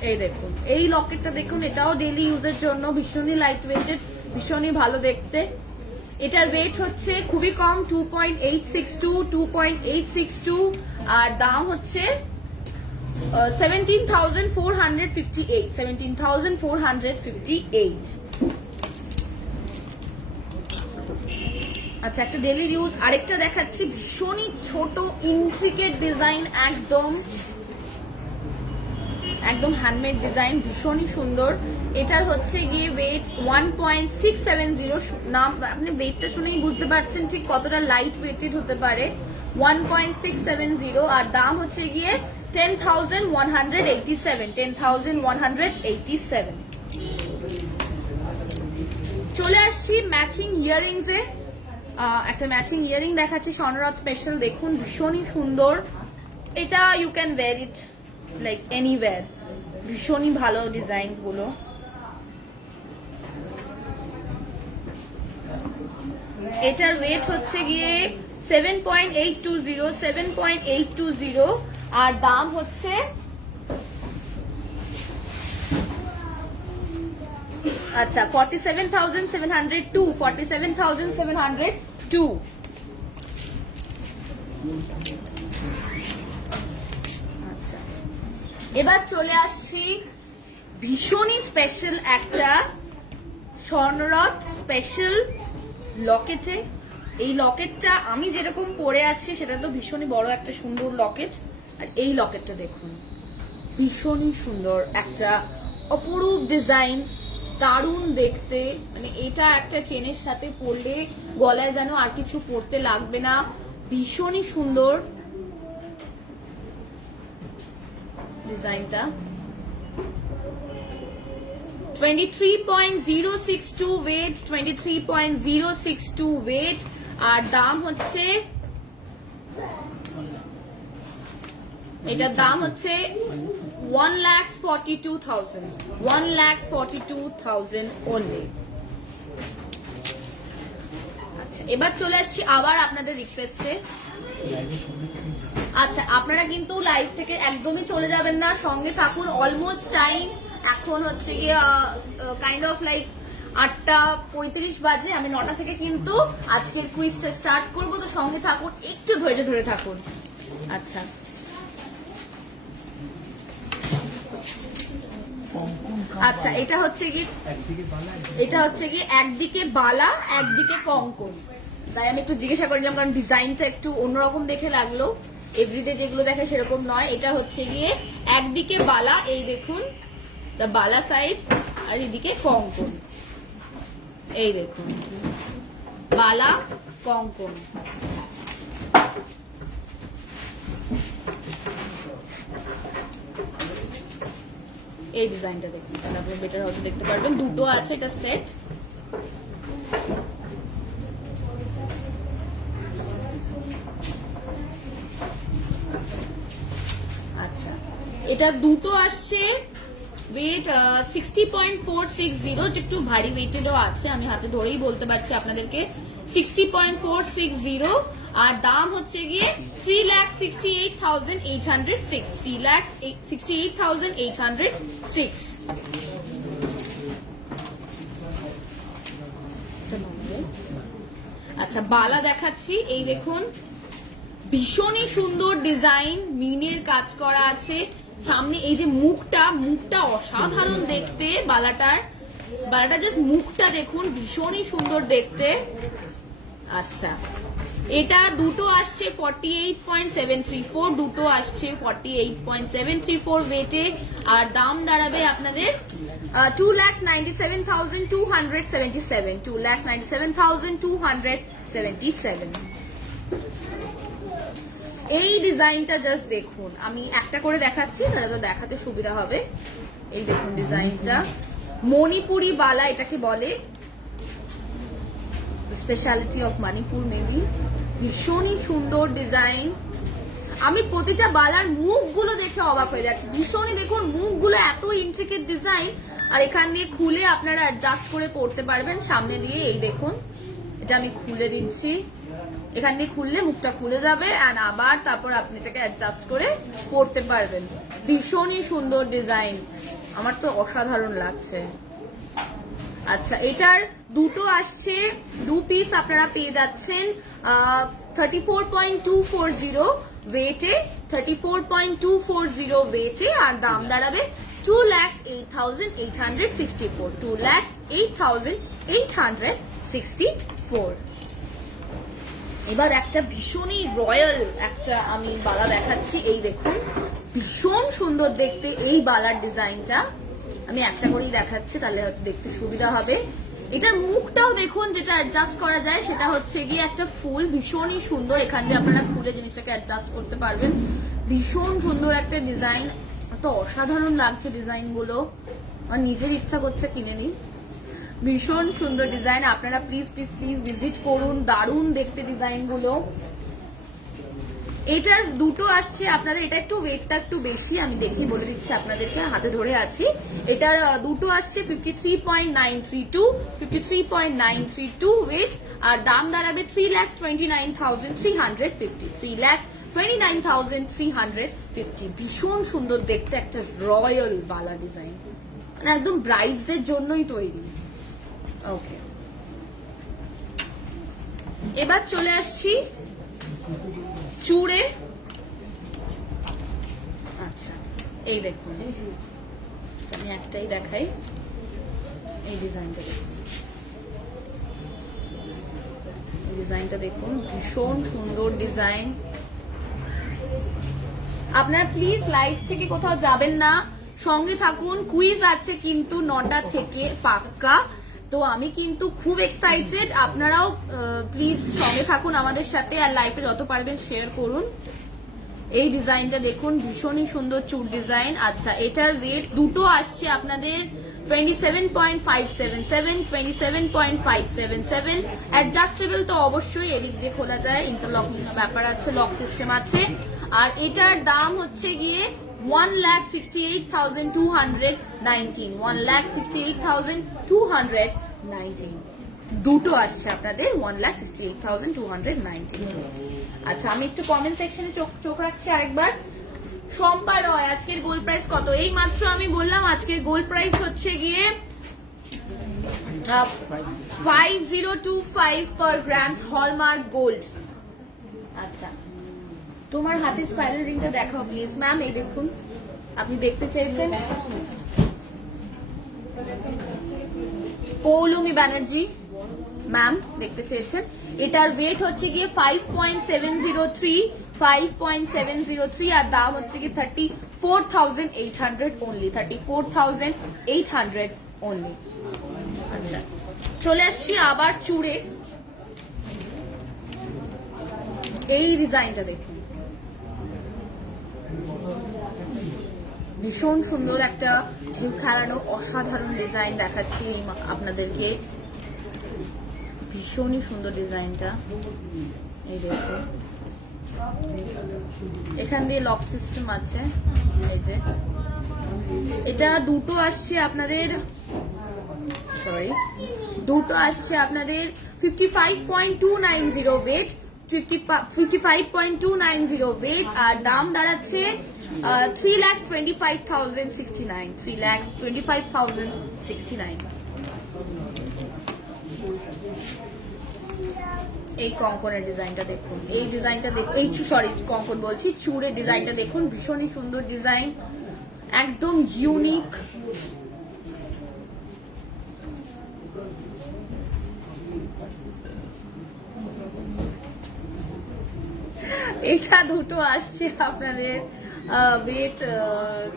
এই দেখুন এই লকেটটা দেখুন, এটাও ডেইলি ইউজের জন্য ভীষণই লাইট ওয়েটেড, ভীষণই ভালো দেখতে। এটার ওয়েট হচ্ছে খুবই কম 2.862 আর দাম হচ্ছে 17,458। আচ্ছা একটা ডেইলি ইউজ আরেকটা দেখাচ্ছি, ভীষণই ছোট ইন্ট্রিকেট ডিজাইন, একদম হ্যান্ডমেড ডিজাইন, ভীষণই সুন্দর। এটার হচ্ছে গিয়ে ওয়েট 1.670, নাম আপনি ওয়েটটা শুনেই বুঝতে পারছেন ঠিক কতটা লাইট ওয়েটেড হতে পারে। 1.670 আর দাম হচ্ছে গিয়ে 10,187। চলে আসছি ম্যাচিং ইয়ারিংস এ। একটা ম্যাচিং ইয়ারিং দেখাচ্ছি স্বর্ণরাজ স্পেশাল, দেখুন ভীষণই সুন্দর, এটা you can wear it like anywhere, ভীষণই ভালো ডিজাইন গুলো। এটার ওয়েট হচ্ছে গিয়ে 7.820 আর দাম হচ্ছে আচ্ছা 47,702 আচ্ছা, এবার চলে আসছি ভীষণই স্পেশাল একটা স্বর্ণরথ স্পেশাল লকেটে। এই লকেটটা আমি যেরকম পরে আছি সেটা তো ভীষণই বড় একটা সুন্দর লকেট, আর এই লকেটটা দেখুন ভীষণই সুন্দর একটা অপরূপ ডিজাইন, দারুণ দেখতে। মানে এটা একটা চেনের সাথে পরলে গলায় যেন আর কিছু পরতে লাগবে না, ভীষণই সুন্দর ডিজাইনটা। 23.062 ওয়েট, 23.062 ওয়েট, আর দাম হচ্ছে এটার দাম হচ্ছে 1,42,000 only। আচ্ছা, এবার চলে আসছি আবার আপনাদের রিকোয়েস্টে। আচ্ছা, আপনারা কিন্তু লাইভ থেকে একদমই চলে যাবেন না, সঙ্গে থাকুন। অলমোস্ট টাইম এখন হচ্ছে গিয়ে কাইন্ড অফ লাইক 8:35 বাজে। আমি 9টা থেকে কিন্তু আজকের কুইজটা স্টার্ট করবো, তো সঙ্গে থাকুন, একটু ধৈর্য ধরে থাকুন। আচ্ছা, আচ্ছা, এটা হচ্ছে কি একদিকে বালা একদিকে কঙ্কন, তাই আমি একটু জিজ্ঞাসা করলাম, কারণ ডিজাইনটা একটু অন্যরকম দেখে লাগলো, এভরিডে যেগুলো দেখে সেরকম নয়। এটা হচ্ছে গিয়ে একদিকে বালা, এই দেখুন দা বালা সাইড, আর এদিকে কঙ্কন, এই দেখুন বালা কঙ্কন। এই ডিজাইনটা দেখুন, তাহলে আপনি বেটার হয়তো দেখতে পারবেন। দুটো আছে, এটা সেট। আচ্ছা, এটা দুটো আসছে ওয়েট 60.460, একটু ভারী ওয়েটেরও আছে, আমি হাতে ধরেই বলতে পারছি আপনাদেরকে 60.460, আর দাম হচ্ছে গিয়ে 3,68,806, 3,68,806। আচ্ছা, বালা দেখাচ্ছি, এই দেখুন ভীষণই সুন্দর ডিজাইন, মিনের কাজ করা আছে সামনে। এই যে মুখটা অসাধারণ দেখতে, বালাটা জাস্ট মুখটা দেখুন, ভীষণই সুন্দর দেখতে। আচ্ছা, এটা দুটো আসছে 48.734, দুটো আসছে 48.734 ওয়েটে, আর দাম দাঁড়াবে আপনাদের 2,97,277, 2,97,277। এই ডিজাইনটা জাস্ট দেখুন, আমি একটা করে দেখাচ্ছি তাহলে তো দেখাতে সুবিধা হবে। এই দেখুন ডিজাইনটা, মণিপুরি বালা এটাকে বলে, স্পেশালিটি অফ মণিপুর মেবি। ভীষণই সুন্দর ডিজাইন, আমি প্রতিটা বালার মুখগুলো দেখে অবাক হয়ে যাচ্ছি, ভীষণই দেখুন মুখগুলো এত ইন্ট্রিকেট ডিজাইন, আর এখান দিয়ে খুলে আপনারা অ্যাডজাস্ট করে পড়তে পারবেন সামনে দিয়ে। এই দেখুন, এটা আমি খুলে দিচ্ছি, এখান দিয়ে খুললে মুখটা খুলে যাবে, আর আবার তারপর আপনি এটাকে অ্যাডজাস্ট করে পড়তে পারবেন। ভীষণই সুন্দর ডিজাইন, আমার তো অসাধারণ লাগছে। আচ্ছা, এটার দুটো আসছে, দু পিস আপনারা পেয়ে যাচ্ছেন 34.240 ওয়েটে, 34.240 ওয়েটে, আর দাম দাঁড়াবে 2,08,864, 2,08,864। এবার একটা ভীষণই রয়্যাল একটা আমি বালা দেখাচ্ছি, এই দেখুন ভীষণ সুন্দর দেখতে এই বালার ডিজাইনটা। আমি একটা করেই দেখাচ্ছি তাহলে হয়তো দেখতে সুবিধা হবে। এটার মুখটাও দেখুন, যেটা অ্যাডজাস্ট করা যায়, সেটা হচ্ছে গিয়ে একটা ফুল, ভীষণই সুন্দর, এখান দিয়ে আপনারা খুলে জিনিসটাকে অ্যাডজাস্ট করতে পারবেন। ভীষণ সুন্দর একটা ডিজাইন, এত অসাধারণ লাগছে ডিজাইন গুলো, আমার নিজের ইচ্ছা করছে কিনে নিই। ভীষণ সুন্দর ডিজাইন, আপনারা প্লিজ প্লিজ প্লিজ ভিজিট করুন, দারুণ দেখতে ডিজাইন গুলো। এটার দুটো আসছে আপনাদের, এটা একটু ওয়েটটা একটু বেশি, আমি দেখে বলে দিচ্ছি আপনাদেরকে, হাতে ধরে আছি। এটার দুটো আসছে 53.932, 53.932 ওয়েট, আর দাম দাঁড়াবে 3,29,350, 3,29,350। ভীষণ সুন্দর দেখতে, একটা রয়্যাল বালা ডিজাইন, মানে একদম ব্রাইডসদের জন্যই তৈরি। ওকে, এবার চলে আসছি চূড়ে। আচ্ছা, এই দেখুন, আমি একটাই দেখাই, এই ডিজাইনটা দেখুন, এই ডিজাইনটা দেখুন, ভীষণ সুন্দর ডিজাইন। আপনারা প্লিজ লাইভ থেকে কোথাও যাবেন না, সঙ্গে থাকুন, কুইজ আছে কিন্তু 9টা থেকে পাক্কা। তো আমি কিন্তু খুব এক্সাইটেড, আপনারাও প্লিজ সঙ্গে থাকুন আমাদের সাথে, আর লাইভে যত পারবেন শেয়ার করুন। এই ডিজাইনটা দেখুন, ভীষণই সুন্দর চুর ডিজাইন। আচ্ছা, এটার ওয়েট দুটো আসছে আপনাদের 27.577, 27.577। অ্যাডজাস্টেবল তো অবশ্যই, এদিক দিয়ে খোলা যায়, ইন্টারলকিং ব্যাপার আছে, লক সিস্টেম আছে। আর এটার দাম হচ্ছে গিয়ে 1,68,219, 1,68,219। দুটো আসছে আপনাদের 1,68,219। আচ্ছা, আমি একটু কমেন্ট সেকশনে চোখ রাখছি আরেকবার। শম্পা রয়, আজকের গোল্ড প্রাইস কত? এই মাত্র আমি বললাম আজকের গোল্ড প্রাইস হচ্ছে গিয়ে 5025 পার গ্রাম হলমার্ক গোল্ড। আচ্ছা, তোমার হাতে স্পাইরাল রিংটা দেখাও প্লিজ ম্যাম। এই দেখুন, আপনি দেখতে চেয়েছেন, পৌলমি ব্যানার্জি ম্যাম দেখতে চেয়েছেন। এটার ওয়েট হচ্ছে গিয়ে 5.703, আর দাম হচ্ছে কি 34,800 অনলি, 34,800 অনলি। আচ্ছা, চলে আসছি আবার চূড়ে। এই ডিজাইনটা দেখুন, ভীষণ সুন্দর একটা খেলানো অসাধারণ ডিজাইন দেখাচ্ছি আপনাদেরকে, ভীষণই সুন্দর ডিজাইনটা। এই দেখুন, এখান দিয়ে লক সিস্টেম আছে। এই যে এটা দুটো আসছে আপনাদের, সরি, দুটো আসছে আপনাদের 55.290 ওয়েট, 55.290 ওয়েট, আর দাম দাঁড়াচ্ছে 3,25,069, 3,25,069। এই কঙ্কনের ডিজাইনটা দেখুন, এই ডিজাইনটা দেখুন, এই সরি কঙ্কন বলছি, চূড়ের ডিজাইনটা দেখুন, ভীষণই সুন্দর ডিজাইন, একদম ইউনিক। এটা দুটো আসছে আপনাদের ওয়েট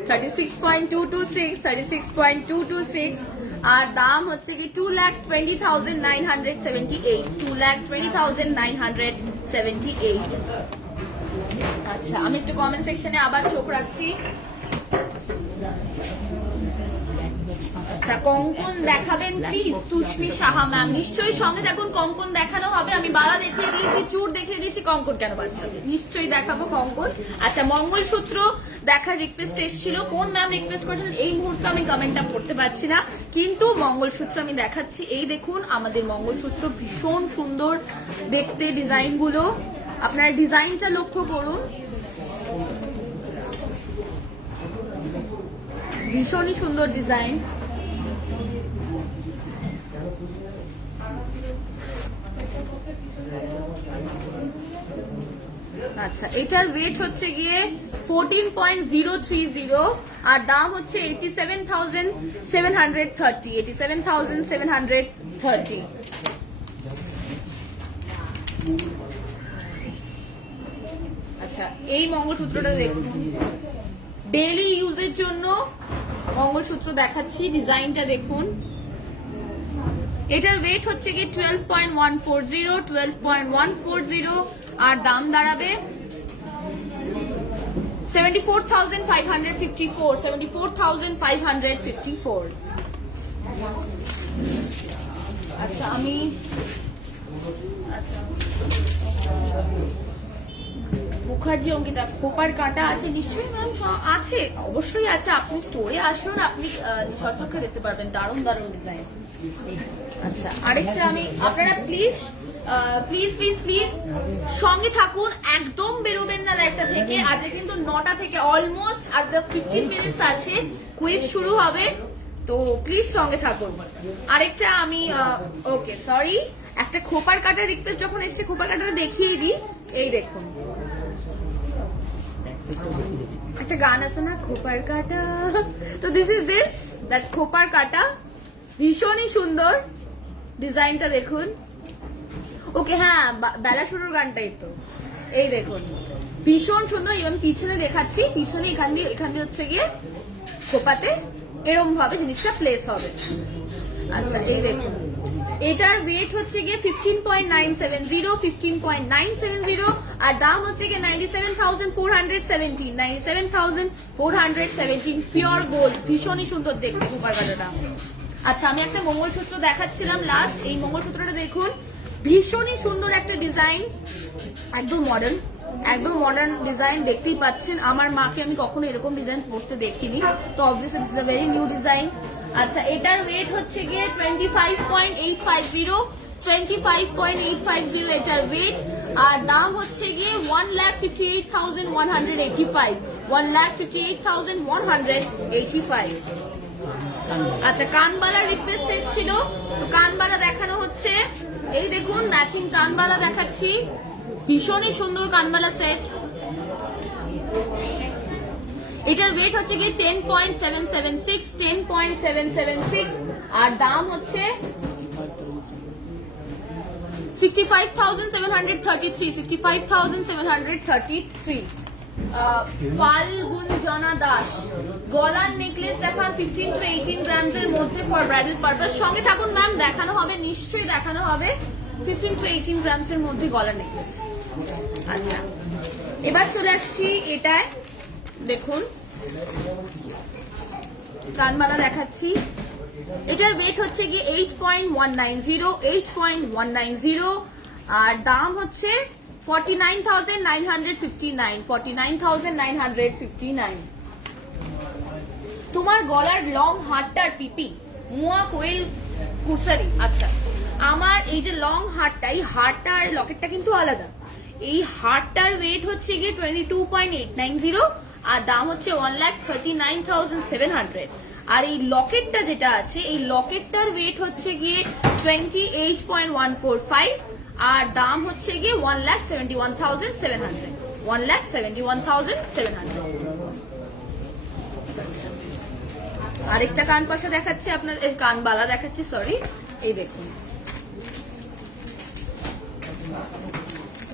36.226, 36.226, আর দাম হচ্ছে কি 2,20,978, 2,20,978। আচ্ছা, আমি একটু কমেন্ট সেকশনে আবার চোখ রাখছি। আচ্ছা, কঙ্কন দেখাবেন প্লিজ সুস্মি সাহা ম্যাম। নিশ্চয়ই সঙ্গে থাকুন, কঙ্কন দেখানো হবে। আমি বালা দেখিয়ে দিয়েছি, চুর দেখিয়ে দিয়েছি, কঙ্কন কেন বাচ্চাদের নিশ্চয়ই দেখাবো কঙ্কন। আচ্ছা, মঙ্গলসূত্র দেখার রিকোয়েস্ট এসেছিল, কোন ম্যাম রিকোয়েস্ট করেছেন এই মুহূর্তে আমি কমেন্টটা পড়তে পারছি না, কিন্তু মঙ্গলসূত্র আমি দেখাচ্ছি। এই দেখুন আমাদের মঙ্গলসূত্র, ভীষণ সুন্দর দেখতে ডিজাইন গুলো, আপনার ডিজাইনটা লক্ষ্য করুন, ভীষণই সুন্দর ডিজাইন। আচ্ছা, এটার ওয়েট হচ্ছে গিয়ে 14.030, আর দাম হচ্ছে 87,730, 87,730। আচ্ছা, এই মঙ্গলসূত্রটা দেখুন, ডেইলি ইউজের জন্য মঙ্গলসূত্র দেখাচ্ছি, ডিজাইনটা দেখুন। এটার ওয়েট হচ্ছে কি 12.140, 12.140, আর দাম দাঁড়াবে 74,554, 74,554। আচ্ছা, আমি মুখার্জি অঙ্কিতা খোপার কাটা আছে নিশ্চয়ই ম্যাম, আছে অবশ্যই আছে। আপনি স্টোরে আসুন, আপনি সচক্ষে দেখতে পারবেন, দারুণ দারুণ ডিজাইন। আচ্ছা আরেকটা আমি, আপনারা প্লিজ প্লিজ প্লিজ প্লিজ সঙ্গে থাকুন, একদম বেরোবেন না লাইভটা থেকে। আজকে কিন্তু 9টা থেকে অলমোস্ট আর 15 মিনিটস আছে, কুইজ শুরু হবে, তো প্লিজ সঙ্গে থাকুন। আরেকটা আমি ওকে সরি, একটা খোপার কাটার রিকোয়েস্ট যখন এসছে, খোপার কাটাটা দেখিয়ে দিই। এই দেখুন একটা গান আছে না, খোপার কাটা, তো দিস ইজ দ্যাট খোপার কাটা, ভীষণই সুন্দর ডিজাইনটা দেখুন। ওকে হ্যাঁ, বেলা শুরুর গানটাই তো, এই দেখুন ভীষণ সুন্দর। ইভেন পিছনে দেখাচ্ছি, পিছনে এখান দিয়ে হচ্ছে গিয়ে খোপাতে এরকম ভাবে জিনিসটা প্লেস হবে। আচ্ছা এই দেখুন, এটার ওয়েট হচ্ছে গিয়ে 15.970, 15.970, আর দাম হচ্ছে গিয়ে 97,417, 97,417 পিওর গোল্ড, ভীষণই সুন্দর দেখতে খোপার কাটাটা। আচ্ছা আমি একটা মঙ্গলসূত্র দেখাচ্ছিলাম লাস্ট, এই মঙ্গলসূত্রটা দেখুন, ভীষণই সুন্দর একটা ডিজাইন, একদম মডার্ন ডিজাইন, দেখতেই পাচ্ছেন। আমার মাকে আমি কখনো এরকম ডিজাইন পড়তে দেখিনি, তো obviously this is a very new design. আচ্ছা এটার ওয়েট হচ্ছে গিয়ে 25.850, 25.850 এটার ওয়েট, আর দাম হচ্ছে গিয়ে 1,58,185, 1,58,185। আচ্ছা কানবালার রিকোয়েস্ট এসেছিল, তো কানবালা দেখানো হচ্ছে, এই দেখুন ম্যাচিং কানবালা দেখাচ্ছি, ভীষণই সুন্দর কানবালা সেট। এটার ওয়েট হচ্ছে গিয়ে 10.776, 10.776, আর দাম হচ্ছে 65,733, 65,733। ফাল্গুনজনা দাস, গলার নেকলেস দেখান 15 to 18 গ্রামস এর মধ্যে ফর ব্রাইডাল পারপাস। সঙ্গে থাকুন ম্যাম, দেখানো হবে, নিশ্চয়ই দেখানো হবে, 15 to 18 গ্রামস এর মধ্যে গলার নেকলেস। আচ্ছা এবার চলে আসছি এটায়, দেখুন কানবালা দেখাচ্ছি, এটার ওয়েট হচ্ছে গিয়ে 8.190, 8.190, আর দাম হচ্ছে 49,959, 49,959। তোমার গলার লং হারটার পিপি মুয়া কোয়েল কুসারি। আচ্ছা আমার এই যে লং হারটা, এই হারটার লকেটটা কিন্তু আলাদা, এই হারটার ওয়েট হচ্ছে গিয়ে 22.890, আর দাম হচ্ছে 1,39,700। আর এই লকেটটা যেটা আছে, এই লকেটটার ওয়েট হচ্ছে গিয়ে 28.145, আর দাম হচ্ছে গিয়ে 1,71,700, 1,71,700। আরেকটা কান পাশা দেখাচ্ছি আপনার, কানবালা দেখাচ্ছি সরি, এই দেখুন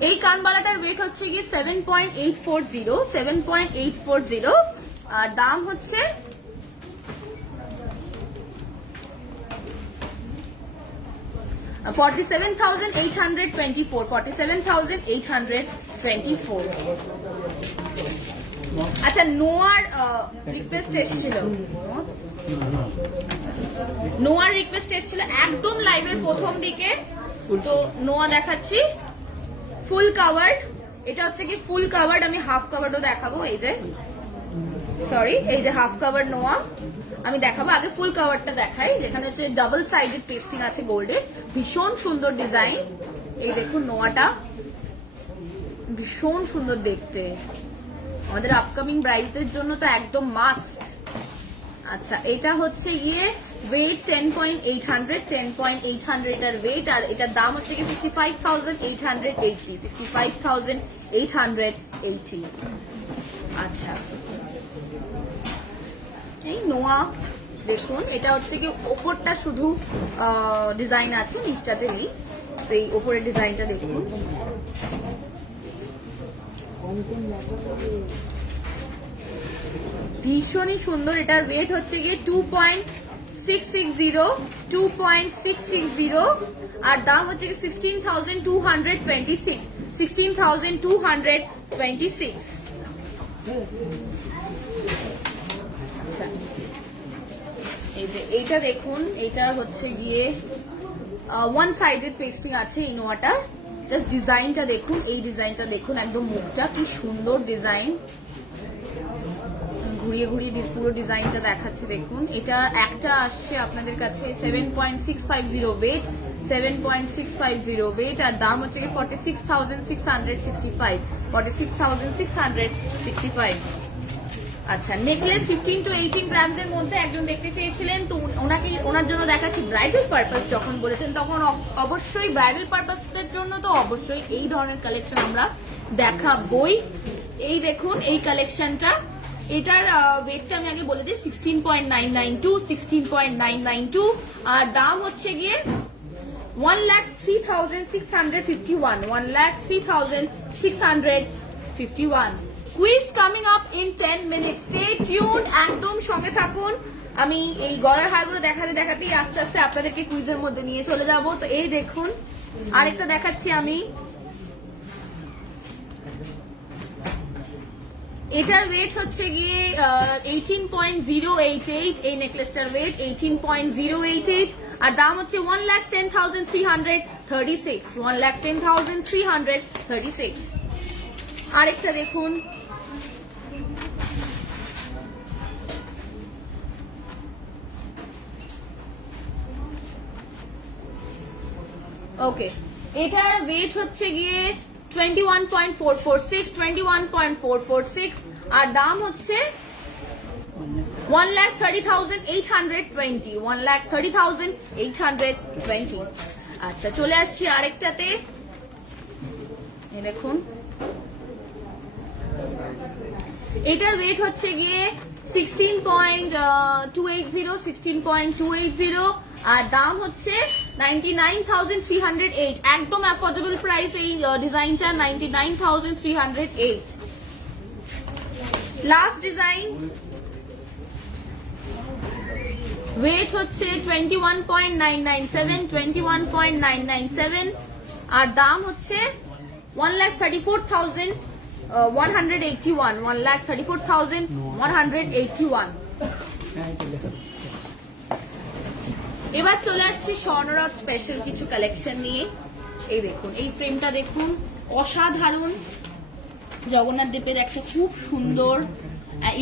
এই কানবালাটার ওয়েট হচ্ছে গিয়ে 7.840, 7.840, আর দাম হচ্ছে 47,824, 47,824। আচ্ছা নোয়ার রিকোয়েস্ট এসেছিল, নোয়ার রিকোয়েস্ট এসেছিল একদম লাইভের প্রথম দিকে, তো নোয়া দেখাচ্ছি ফুল কাভার্ড। এটা হচ্ছে কি ফুল কাভার্ড, আমি হাফ কাভার্ডও দেখাবো, এই যে সরি, এই যে হাফ কাভার্ড নোয়া আমি দেখাবো। আগে ফুল কাভারটা দেখাই, যেখানে হচ্ছে ডাবল সাইডেড পেস্টিং আছে গোল্ডের, ভীষণ সুন্দর ডিজাইন। এই দেখুন নোয়াটা ভীষণ সুন্দর দেখতে, আমাদের আপকামিং ব্রাইডদের জন্য তো একদম মাস্ট। আচ্ছা এটা হচ্ছে গিয়ে ওয়েট 10.800, 10.800 এটার ওয়েট, আর এটার দাম হচ্ছে গিয়ে 65,880, 65,880। আচ্ছা এই নোয়া দেখুন, এটা হচ্ছে কি ওপরটা শুধু ডিজাইন আছে, নিচটাতে নেই, তো এই ওপরের ডিজাইনটা দেখুন, ভীষণই সুন্দর। এটার ওয়েট হচ্ছে গিয়ে 2.660, 2.660, আর দাম হচ্ছে গিয়ে 16,226, 16,226। আচ্ছা এই যে এইটা দেখুন, এটা হচ্ছে গিয়ে ওয়ান সাইডেড পেস্টিং আছে এই নোয়াটা, জাস্ট ডিজাইনটা দেখুন, এই ডিজাইনটা দেখুন, একদম মুখটা কি সুন্দর ডিজাইন। ঘুরিয়ে ঘুরিয়ে পুরো ডিজাইনটা দেখাচ্ছে দেখুন। এটা একটা আসছে আপনাদের কাছে 7.650 ওয়েট, 7.650 ওয়েট, আর দাম হচ্ছে 46,665, 46,665। আচ্ছা, নেকলেস 15 to 18 গ্রামস এর মধ্যে একজন দেখতে চেয়েছিলেন, তো ওনার জন্য দেখাচ্ছি ব্রাইডাল পারপাস। যখন বলেছেন তখন অবশ্যই ব্রাইডাল পারপাসের জন্য তো অবশ্যই এই ধরনের কালেকশন আমরা দেখাবই। এই দেখুন এই কালেকশনটা, এটার ওয়েটটা আমি আগে বলে দিই 16.992, 16.992, আর দাম হচ্ছে গিয়ে 1,03,651, 1,03,651। Quiz coming up in 10 minutes, stay tuned, একদম সঙ্গে থাকুন। আমি এই গলার হারগুলো দেখাতেই আস্তে আস্তে আপনাদেরকে কুইজের মধ্যে নিয়ে চলে যাব। তো এই দেখুন আরেকটা দেখাচ্ছি আমি, এটার ওয়েট হচ্ছে গিয়ে 18.088, এই নেকলেসটার ওয়েট 18.088, আর দাম হচ্ছে 1,10,336, 1,10,336। আরেকটা দেখুন, ওকে, এটার ওয়েট হচ্ছে গিয়ে 21.446, 21.446, আর দাম হচ্ছে 1,30,820, 1,30,820। আচ্ছা, চলে আসছি আরেকটাতে, দেখুন এটার ওয়েট হচ্ছে গিয়ে 16.280, 16.280, আর দাম হচ্ছে 99,308, একদম অ্যাফোর্ডেবল প্রাইস এই ডিজাইনটা, 99,308। লাস্ট ডিজাইন, ওয়েট হচ্ছে 21.997, 21.997, আর দাম হচ্ছে 1,34,181, 1,34,181। এবার চলে আসছি স্বর্ণরথ স্পেশাল কিছু কালেকশন নিয়ে। এই দেখুন এই ফ্রেমটা দেখুন, অসাধারণ জগন্নাথ দেবের একটা খুব সুন্দর,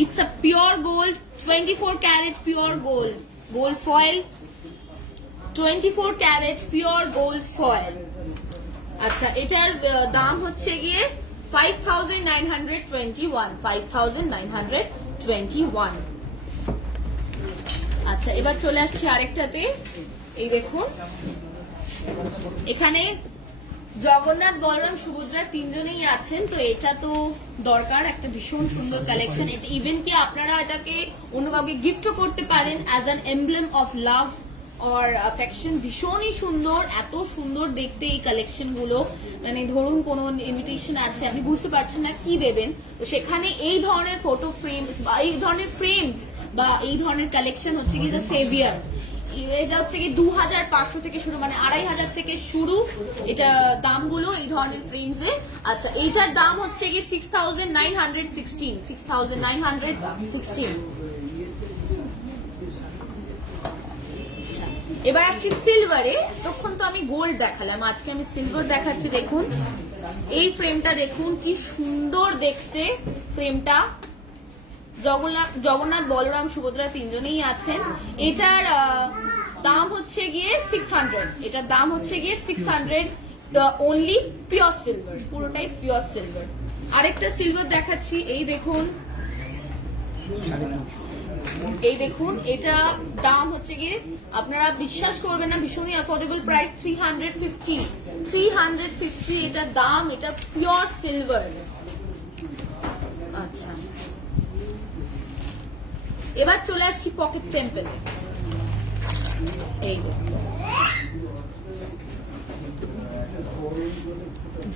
it's a pure gold, 24 carat pure gold, gold foil, 24 carat pure gold foil. আচ্ছা, এটার দাম হচ্ছে গিয়ে 5,921, 5,921। আচ্ছা, এবার চলে আসছি আরেকটাতে। এই দেখুন এখানে জগন্নাথ, বলরাম, সুভদ্রা তিনজনেই আছেন, তো এটা তো দরকার, একটা ভীষণ সুন্দর কালেকশন। এটা ইভেন কি আপনারা এটাকে অন্য কাউকে গিফটও করতে পারেন as an emblem of love or affection. ভীষণই সুন্দর, এত সুন্দর দেখতে এই কালেকশন গুলো। মানে ধরুন কোনো ইনভিটেশন আছে, আপনি বুঝতে পারছেন না কি দেবেন, তো সেখানে এই ধরনের ফটো ফ্রেম বা এই ধরনের ফ্রেমস বা এই ধরনের কালেকশন হচ্ছে কি দ্য সেভিয়ার। এটা হচ্ছে কি 2,500 থেকে শুরু, মানে 2,500 থেকে শুরু এটা দামগুলো এই ধরনের ফ্রেমস এ। আচ্ছা, এইটার দাম হচ্ছে কি 6,916, 6,916। এবার আসছি সিলভারে। তখন তো আমি গোল্ড দেখালাম, আজকে আমি সিলভার দেখাচ্ছি। দেখুন এই ফ্রেমটা দেখুন, কি সুন্দর দেখতে ফ্রেমটা। জগন্নাথ, বলরাম, সুভদ্রা তিনজনেই আছেন। এটার দাম হচ্ছে গিয়ে 600, এটার দাম হচ্ছে গিয়ে 600, অনলি পিওর সিলভার, পুরোটাই পিওর সিলভার। আরেকটা সিলভার দেখাচ্ছি, এই দেখুন, এই দেখুন, এটা দাম হচ্ছে গিয়ে আপনারা বিশ্বাস করবেন না, ভীষণই অ্যাফোর্ডেবল প্রাইস, 350, 350 এটার দাম, এটা পিওর সিলভার। আচ্ছা, এবার চলে আসছি পকেট টেম্পলে। এই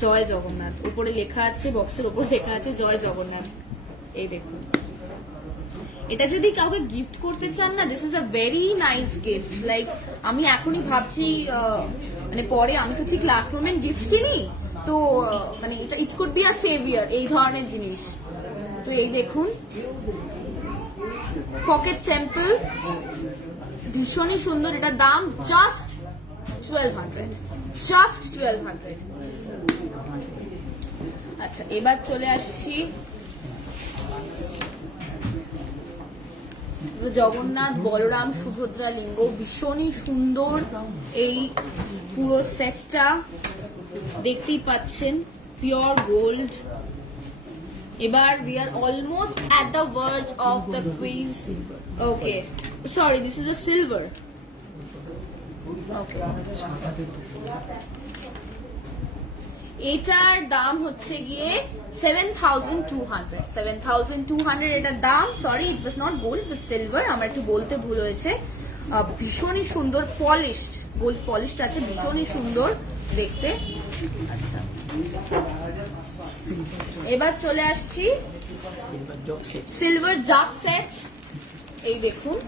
জয় জগন্নাথ, উপরে লেখা আছে, বক্সের উপরে লেখা আছে জয় জগন্নাথ। এই দেখুন, এটা যদি কাউকে গিফট করতে চান না, this is a very nice gift. Like আমি এখনই ভাবছি, মানে পরে আমি তো ঠিক লাস্ট মোমেন্ট গিফট কিনি, তো মানে এটা it could be a saviour, এই ধরনের জিনিস। তো এই দেখুন পকেট টেম্পল, ভীষণই সুন্দর। এটার দাম জাস্ট 1,200, জাস্ট 1,200। আচ্ছা এবার চলে আসছি জগন্নাথ বলরাম সুভদ্রা লিঙ্গ, ভীষণই সুন্দর এই পুরো সেটটা, দেখতেই পাচ্ছেন পিওর গোল্ড। এবার we are almost at the verge of the quiz. Okay, sorry, this is a silver. Okay. এটার দাম হচ্ছে গিয়ে 7,200 এটার দাম। Sorry, it was not gold, it was silver, আমার একটু বলতে ভুল হয়েছে। ভীষণই সুন্দর, পলিশড, গোল্ড পলিশড আছে, ভীষণই সুন্দর দেখতে। আচ্ছা এবার চলে আসছি সিলভার জাগ সেট, এই দেখুন।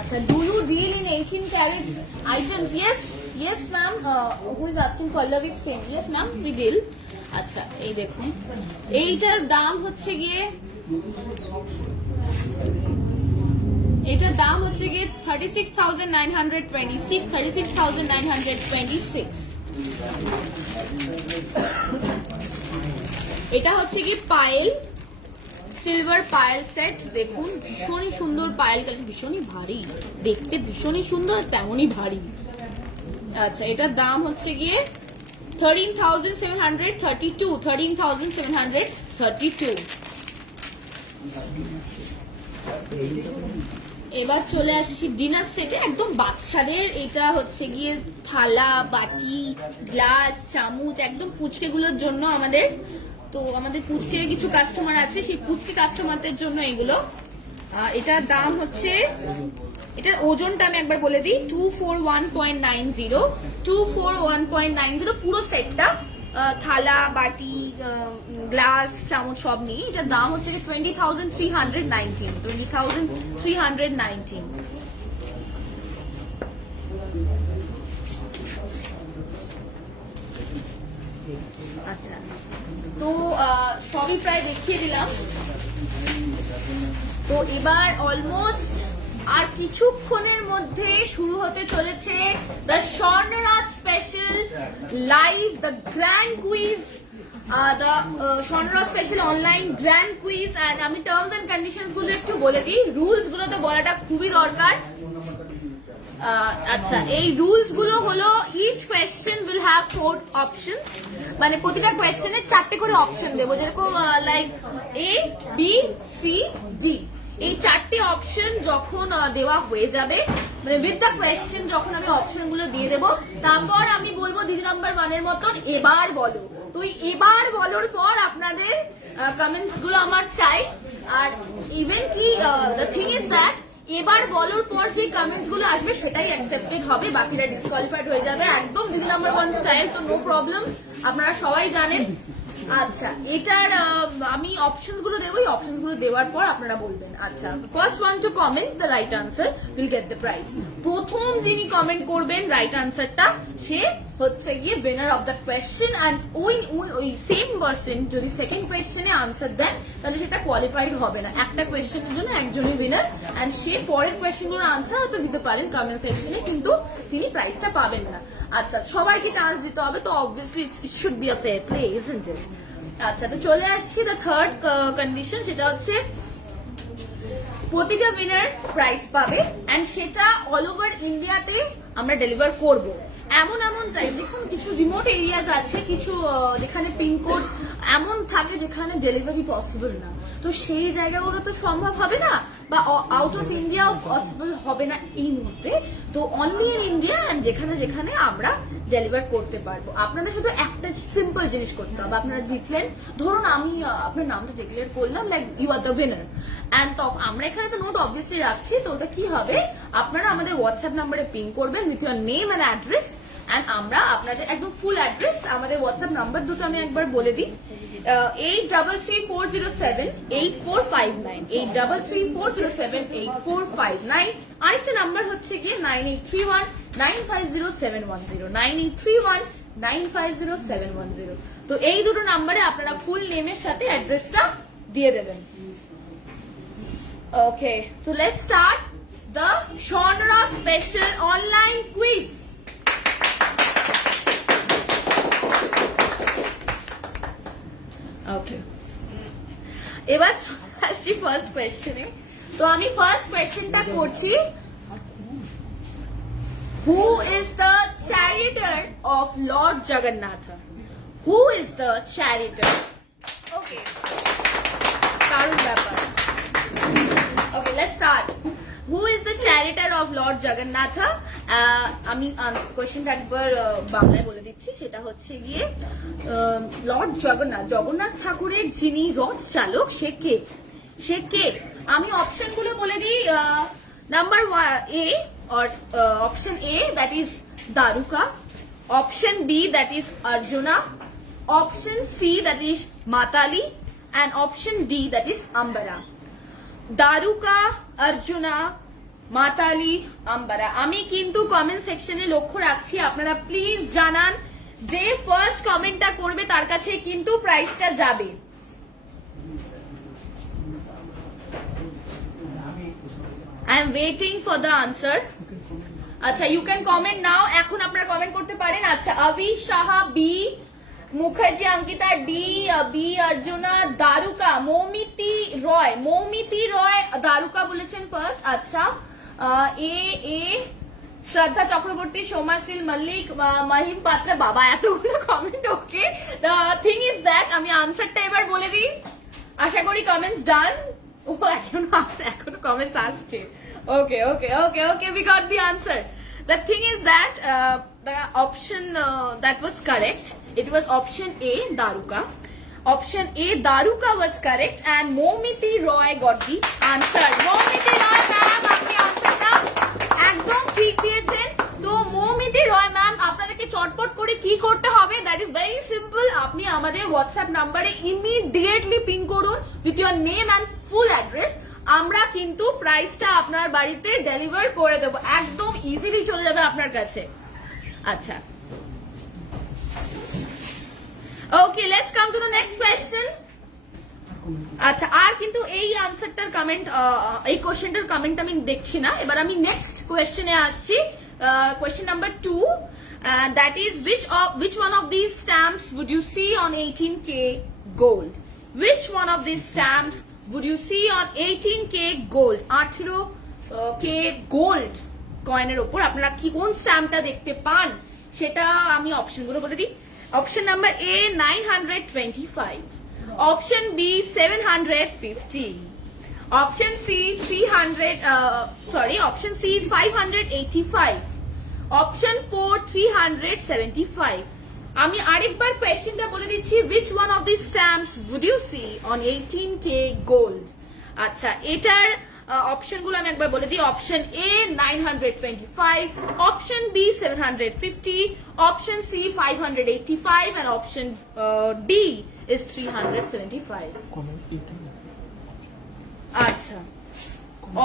আচ্ছা, do you deal in 18 carat items? Yes ma'am. Who is asking? Pallavi same. Yes ma'am, we deal. আচ্ছা এই দেখুন, এইটার দাম হচ্ছে গিয়ে 36,926। এটা হচ্ছে কি পায়েল, সিলভার পায়েল সেট, দেখুন ভীষণই সুন্দর পায়েল কাছে, ভীষণই ভারী দেখতে, ভীষণই সুন্দর তেমনই ভারী। আচ্ছা এটার দাম হচ্ছে গিয়ে 13,732। এবার চলে আসছি ডিনার সেটে, একদম বাচ্চাদের। এটা হচ্ছে গিয়ে থালা, বাটি, গ্লাস, চামচ, একদম পুচকেগুলোর জন্য আমাদের। তো আমাদের পুচকে কিছু কাস্টমার আছে, সেই পুচকে কাস্টমারদের জন্য এগুলো। এটার দাম হচ্ছে, এটার ওজনটা আমি একবার বলে দিই, 241.90 পুরো সেটটা, থালা, বাটি, গ্লাস, চামচ সব নিয়ে। এটার দাম হচ্ছে 20,319। আচ্ছা তো সবই প্রায় দেখিয়ে দিলাম। তো এবার অলমোস্ট আর কিছুক্ষণের মধ্যে শুরু হতে চলেছে the Swarnaraj special live, the grand quiz, the Swarnaraj special online grand quiz. And আমি টার্মস এন্ড কন্ডিশনস গুলো একটু বলে দিই, রুলস গুলো তো বলাটা খুবই দরকার। আচ্ছা এই রুলস গুলো হলো, each question will have 4 options, মানে প্রতিটা কোয়েশ্চেনে 4টে করে অপশন দেবো, যেরকম like A, B, C, D। এই 4টে অপশন যখন দেওয়া হয়ে যাবে, মানে উইথ দ্য কোয়েশ্চেন যখন আমি অপশন গুলো দিয়ে দেবো, তারপর আমি বলবো দিদি নাম্বার 1 এর মতন এবার বলো। তো এবার বলার পর আপনাদের কমেন্টস গুলো আমার চাই। আর ইভেন কি দ্য থিং ইজ দ্যাট, এবার বলার পর যে কমেন্টস গুলো আসবে সেটাই অ্যাকসেপ্টেড হবে, বাকিরা ডিসকোয়ালিফাইড হয়ে যাবে, একদম দিদি নাম্বার 1 স্টাইল। তো নো প্রবলেম, আপনারা সবাই জানেন। আচ্ছা এটার আমি অপশনস গুলো দেবো, এই অপশনস গুলো দেওয়ার পর আপনারা বলবেন। আচ্ছা, first one to comment the right answer will get the prize. প্রথম যিনি কমেন্ট করবেন রাইট আনসারটা, সে হচ্ছে গিয়ে winner of the question. And ওই সেম পারসন যদি সেকেন্ড কোয়েশ্চেনে আনসার দেন, তাহলে সেটা কোয়ালিফাইড হবে না, একটা কোয়েশ্চেনের জন্য একজনই উইনার। এন্ড সে পরের কোয়েশ্চেন গুলোর আনসার হয়তো দিতে পারেন কমেন্ট সেকশনে, কিন্তু তিনি প্রাইজটা পাবেন না। আচ্ছা সবাইকে চান্স দিতে হবে, তো obviously it should be a fair play, isn't it? আচ্ছা তো চলে আসছি দ্য থার্ড কন্ডিশন, সেটা হচ্ছে প্রতিটা উইনার প্রাইজ পাবে, এন্ড সেটা অল ওভার ইন্ডিয়াতে আমরা ডেলিভার করব। এমন জায়গা, দেখুন কিছু রিমোট এরিয়াজ আছে, কিছু যেখানে পিনকোড এমন থাকে যেখানে ডেলিভারি পসিবল না, তো সেই জায়গাগুলো তো সম্ভব হবে না, বা আউট অফ ইন্ডিয়াও পসিবল হবে না এই মুহূর্তে। তো অনলি ইন ইন্ডিয়া, এন্ড যেখানে যেখানে আমরা ডেলিভার করতে পারবো। আপনাদের শুধু একটা সিম্পল জিনিস করতে হবে, আপনারা জিতলেন, ধরুন আমি আপনার নামটা ডিক্লেয়ার করলাম, like you are the winner, and আমরা এখানে তো নোট অবভিয়াসলি রাখছি। তো ওটা কি হবে, আপনারা আমাদের হোয়াটসঅ্যাপ নাম্বারে পিং করবেন with your name and address, and আমরা আপনাদের একদম ফুল অ্যাড্রেস, আমাদের হোয়াটসঅ্যাপ নাম্বার দুটো আমি একবার বলে দিই, 8334078459, 8334078459। আরেকটা নাম্বার হচ্ছে গিয়ে 9831950710, 9831950710। তো এই দুটো নাম্বারে আপনারা ফুল নেমের সাথে অ্যাড্রেসটা দিয়ে দেবেন। Okay, so let's start the Shonrock special online quiz. Okay. এবার আসছি ফার্স্ট কোয়েশ্চেনে। তো আমি ফার্স্ট কোয়েশ্চেনটা করছি, who is the charioteer of Lord Jagannath? Who is the charioteer? Okay, কারণ ব্যাপার। Okay, let's start. Who is the charioteer of Lord Jagannath? আমি কোয়েশ্চেনটা একবার বাংলায় বলে দিচ্ছি, সেটা হচ্ছে গিয়ে লর্ড জগন্নাথ, জগন্নাথ ঠাকুরের যিনি রথ চালক, সে কে? সে কে? আমি অপশন গুলো বলে দিই। Number A or option A, that is Daruka, option B, that is Arjuna, option C, that is Matali, and option D, that is Ambara. Daruka, Arjuna, Matali, Ambara. আমি কিন্তু কমেন্ট সেকশনে লক্ষ্য রাখছি, আপনারা প্লিজ জানান, যে ফার্স্ট কমেন্টটা করবে তার কাছে কিন্তু প্রাইসটা যাবে। I am waiting for the answer. আচ্ছা, you can comment now. এখন আপনারা কমেন্ট করতে পারেন। আচ্ছা, Abi Saha B, Mukherjee Ankita D, B Arjuna, Daruka, Moumiti Roy, Moumiti Roy Daruka বলেছেন ফার্স্ট। আচ্ছা, এ শ্রদ্ধা চক্রবর্তী, সোমাশিল মল্লিক, মাহিম পাত্র। বাবা, এতগুলো comment. Okay, the thing is that আমি আনসারটা এবার বলে দিই। আশা করি কমেন্টস ডান। ও, এখনো কমেন্টস আসছে। Okay, we got the answer. The thing is that the option that was correct, it was option A, Daruka. Option A, Daruka was correct, and Momiti Roy got the answer. Momiti Roy ma'am, আপনি আনসারটা একদম ঠিক দিয়েছেন। তো মৌমিতি রয় ma'am, আপনাদেরকে চটপট করে কি করতে হবে? That is very simple. আপনি আমাদের হোয়াটসঅ্যাপ নাম্বারে ইমিডিয়েটলি পিং করুন with your name and full address. আমরা কিন্তু প্রাইসটা আপনার বাড়িতে ডেলিভার করে দেবো, একদম ইজিলি চলে যাবে আপনার কাছে। আচ্ছা, okay, let's come to the next question. আচ্ছা, আর কিন্তু এই আনসারটার কমেন্ট, এই কোয়েশ্চেনটার কমেন্ট আমি দেখছি না। এবার আমি নেক্সট কোয়েশ্চেনে আসছি। Question number 2, that is which one of these stamps would you see on 18K gold? Which one of these stamps would you see on 18K gold? 18K gold কয়েনের উপর আপনারা কি কোন স্ট্যাম্পটা দেখতে পান সেটা আমি অপশনগুলো বলে দিই। Option number A 925, option B 750, option C 300, option C is 585, option 4 375। আমি আরেকবার কোয়েশ্চেনটা বলে দিচ্ছি, which one of these stamps would you see on 18K gold? আচ্ছা, এটার অপশনগুলো আমি একবার বলে দিই। Option A 925, option B 750, option C 585, and option D is 375. আচ্ছা,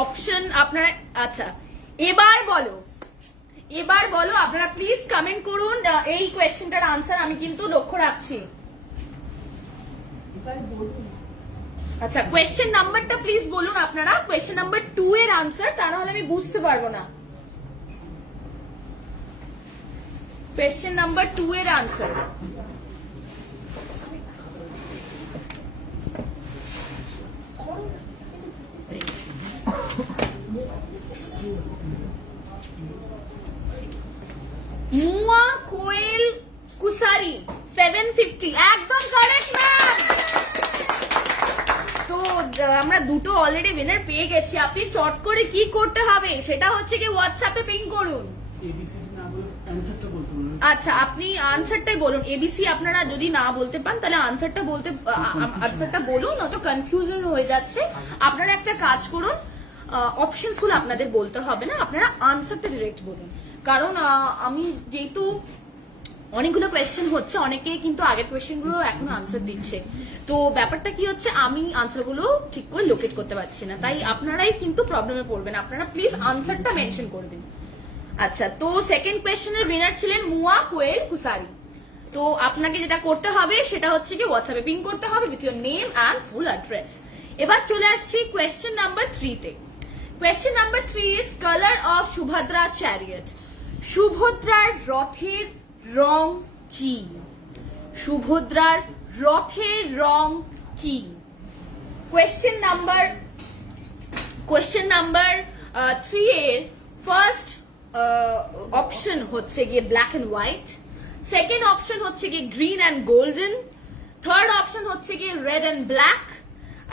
অপশন আপনারা, আচ্ছা এবার বলো আপনারা প্লিজ কমেন্ট করুন। এই কোয়েশ্চেনটার আনসার আমি কিন্তু লক্ষ্য রাখছি। আচ্ছা, কোয়েশ্চেন নাম্বারটা প্লিজ বলুন আপনারা। কোয়েশ্চেন নাম্বার 2 এর আনসার, তা নাহলে আমি বুঝতে পারবো না। কোয়েশ্চেন নাম্বার 2 এর আনসার। মুয়া কোয়েল কুসারি 750, একদম কারেক্ট ম্যাম। তো আমরা দুটো অলরেডি উইনার পেয়ে গেছি। আপনি চট করে কি করতে হবে সেটা হচ্ছে কি হোয়াটসঅ্যাপে পিং করুন। আচ্ছা, আপনি আনসারটাই বলুন। এবিসি আপনারা যদি না বলতে পান তাহলে আনসারটা বলুন, নয়তো কনফিউশন হয়ে যাচ্ছে। আপনারা একটা কাজ করুন, অপশনস গুলো আপনাদের বলতে হবে না, আপনারা আনসারটা ডিরেক্ট বলুন। কারণ আমি যেহেতু অনেকগুলো কোয়েশ্চেন হচ্ছে, অনেকে কিন্তু আগের কোয়েশ্চেন গুলো এখন আনসার দিচ্ছে, তো ব্যাপারটা কি হচ্ছে, আমি আনসার গুলো ঠিক করে লোকেট করতে পারছি না, তাই আপনারাই কিন্তু প্রবলেমে পড়বেন। আপনারা প্লিজ আনসারটা মেনশন করে দিন। আচ্ছা, তো সেকেন্ড কোয়েশ্চেনের উইনার ছিলেন মুয়া কোয়েল কুসারি। তো আপনাকে যেটা করতে হবে সেটা হচ্ছে কি হোয়াটসঅ্যাপে পিং করতে হবে with your name and full address. এবার চলে আসছি কোয়েশ্চেন নাম্বার 3 তে। Question number 3 is color of Subhadra chariot. সুভদ্রার রথের রং কি? সুভদ্রার রথের রং কি? Question number 3 এর ফার্স্ট অপশন হচ্ছে গিয়ে black and white, second option হচ্ছে গিয়ে green and golden, third option হচ্ছে গিয়ে রেড অ্যান্ড ব্ল্যাক,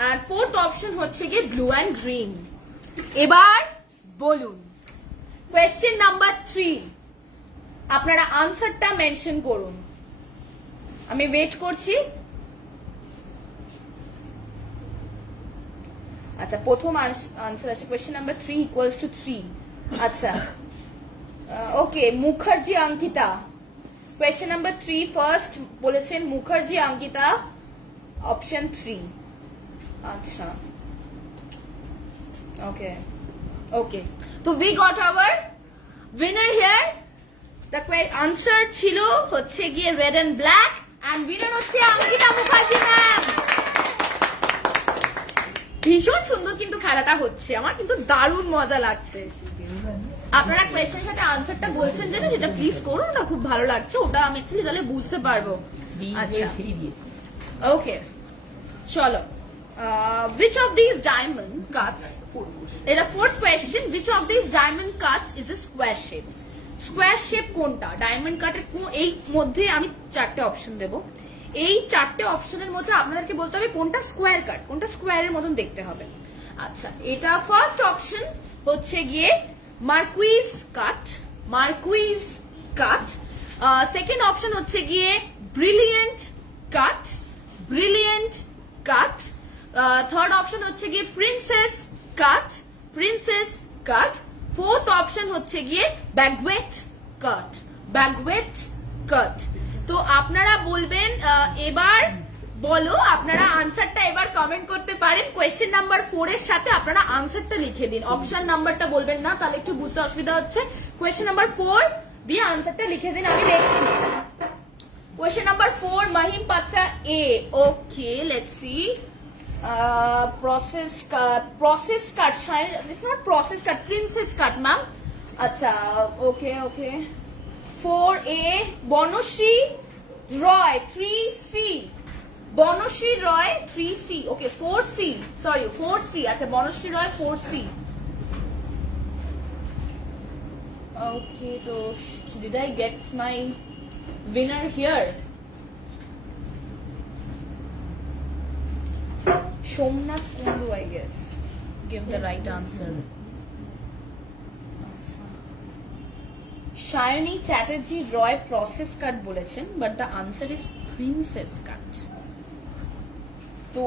আর ফোর্থ অপশন হচ্ছে গিয়ে ব্লু অ্যান্ড গ্রিন। এবার বলুন কোয়েশ্চেন নাম্বার 3, আপনারা আনসারটা মেনশন করুন, আমি ওয়েট করছি। আচ্ছা, প্রথম আনসার আছে কোয়েশ্চেন নাম্বার 3 ইকুয়ালস টু 3। আচ্ছা, okay, Mukherjee Ankita. Question number 3 first বলেছেন মুখার্জি অঙ্কিতা, অপশন 3। আচ্ছা, ওকে ওকে, তো we got our winner here. The answer ছিল হচ্ছে গিয়ে red and black, and winner হচ্ছে অঙ্কিতা মুখার্জি ম্যাম। ভীষণ সুন্দর কিন্তু খেলাটা হচ্ছে, আমার কিন্তু দারুণ মজা লাগছে। আপনারা কোয়েশ্চেনের সাথে আনসারটা বলছেন যেটা, সেটা প্লিজ করুন, ওটা খুব ভালো লাগছে, ওটা আমি অ্যাকচুয়ালি তাহলে বুঝতে পারবো। আচ্ছা, ওকে, চলো। Which of these diamond cuts, এটা fourth question, which of these diamond cuts is a square shape? Square shape কোনটা? ডায়মন্ড কাটের এই মধ্যে আমি 4টে অপশন দেব, এই 4টে অপশনের মধ্যে আপনাদেরকে বলতে হবে কোনটা স্কোয়ার কাট, কোনটা স্কোয়ারের মতন দেখতে হবে। আচ্ছা, এটা ফার্স্ট অপশন হচ্ছে গিয়ে মার্কুইজ কাট, মার্কুইজ কাট। সেকেন্ড অপশন হচ্ছে গিয়ে ব্রিলিয়েন্ট কাট, ব্রিলিয়েন্ট কাট। থার্ড অপশন হচ্ছে গিয়ে প্রিন্সেস কাট, প্রিন্সেস কাট। ফোর্থ অপশন হচ্ছে গিয়ে ব্যাগওয়েট কাট, ব্যাগওয়েট কাট। তো আপনারা বলবেন, এবার বলো, আপনারা আনসারটা এবার কমেন্ট করতে পারেন। কোয়েশ্চেন নাম্বার 4 এর সাথে আপনারা আনসারটা লিখে দিন, অপশন নাম্বারটা বলবেন না, তাহলে একটু বুঝতে অসুবিধা হচ্ছে। কোয়েশ্চেন নাম্বার 4 দিয়ে আনসারটা লিখে দিন, আমি দেখছি। Question number 4, Mahim Patra A. Okay, let's see. Process cut, process cut, it's not process cut, princess cut, ma'am. Acha, okay, okay. 4A, Bonoshri Roy, 3C. Bonoshri Roy, 3C. Okay, 4C. Sorry, 4C. Acha, Bonoshri Roy, 4C. Okay, so did I get my winner here? Somnath Kundu, I guess, give the right answer. Shayani Chatterjee Roy process cut bolechen, but the answer is princess cut. তো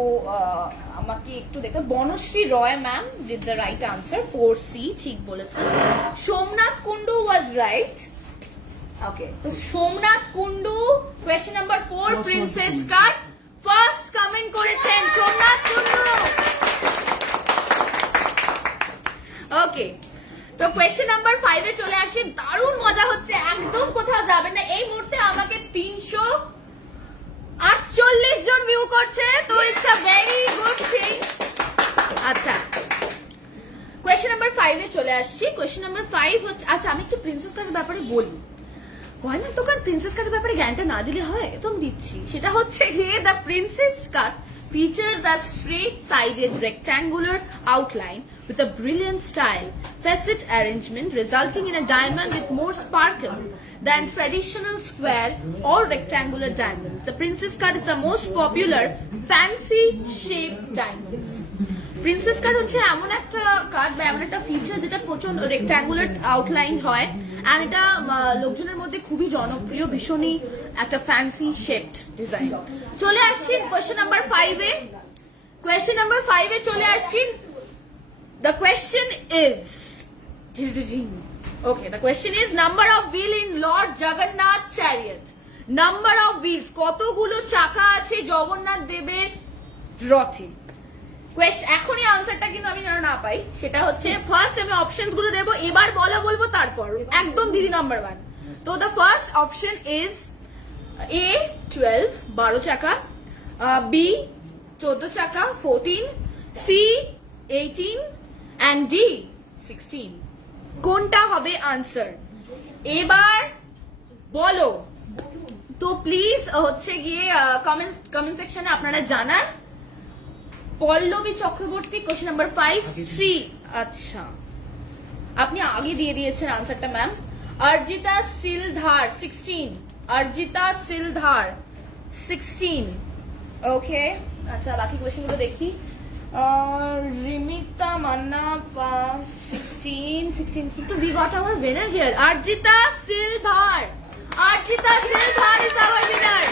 আমাকে একটু দেখো, বনশ্রী রয় ma'am did the right answer, 4C ঠিক বলেছেন। Somnath Kundu was right. Okay, তো Somnath Kundu question number 4 princess cut first comment করেছেন সোমনাথ কুন্ডু। ওকে, তো question number 5 এ চলে আসি। দারুণ মজা হচ্ছে, একদম কোথাও যাবেন না। এই মুহূর্তে আমাকে 348 জন ভিউ করছে, তো it's a very good thing. আচ্ছা, কোয়েশ্চেন নাম্বার 5 এ চলে আসছি। কোয়েশ্চেন নাম্বার 5 হচ্ছে, আচ্ছা আমি একটু প্রিন্সেস কাটের ব্যাপারে বলি। হয় না দোকান, প্রিন্সেস কাটের ব্যাপারে জ্ঞানটা না দিলে হয়, তো আমি দিচ্ছি। সেটা হচ্ছে গিয়ে the princess cut features a straight-sided rectangular outline with a brilliant style, facet arrangement resulting in a diamond with more sparkle than traditional square or rectangular diamonds. The princess cut is the most popular fancy-shaped diamonds. Princess কাট হচ্ছে এমন একটা কাট বা এমন একটা feature যেটা প্রচন্ড rectangular outline হয়, আর এটা লোকজনের মধ্যে খুবই জনপ্রিয়, ভীষণই একটা ফ্যান্সি শেপড ডিজাইন। চলে আসছি কোয়েশ্চেন নাম্বার 5 এ। কোয়েশ্চেন নাম্বার 5 এ চলে আসছি। The question is, okay, the question is number of wheel in Lord Jagannath chariot. Number of wheels, কতগুলো চাকা আছে জগন্নাথ দেবের রথে। এখনই আনসারটা কিন্তু আমি যেন না পাই, সেটা হচ্ছে ফার্স্ট আমি অপশনস গুলো দেবো, এবার বলবো, তারপর একদম দিদি নাম্বার 1। তো the first option is A 12 12 চাকা, B 14 চাকা 14, C 18, অ্যান্ড ডি 16। কোনটা হবে আনসার এবার বলো তো প্লিজ হচ্ছে গিয়ে কমেন্ট সেকশনে আপনারা জানান। Pallabi Chakraborty question number 5 3। আচ্ছা আপনি আগে দিয়ে দিয়েছেন আনসারটা ম্যাম। অর্জিতা সিলধার 16। অর্জিতা সিলধার 16। ওকে আচ্ছা বাকি কোশ্চেনগুলো দেখি। রিমিতা মান্না 16 কিন্তু we got our winner here. Arjita Sildhar. Arjita Sildhar is our winner.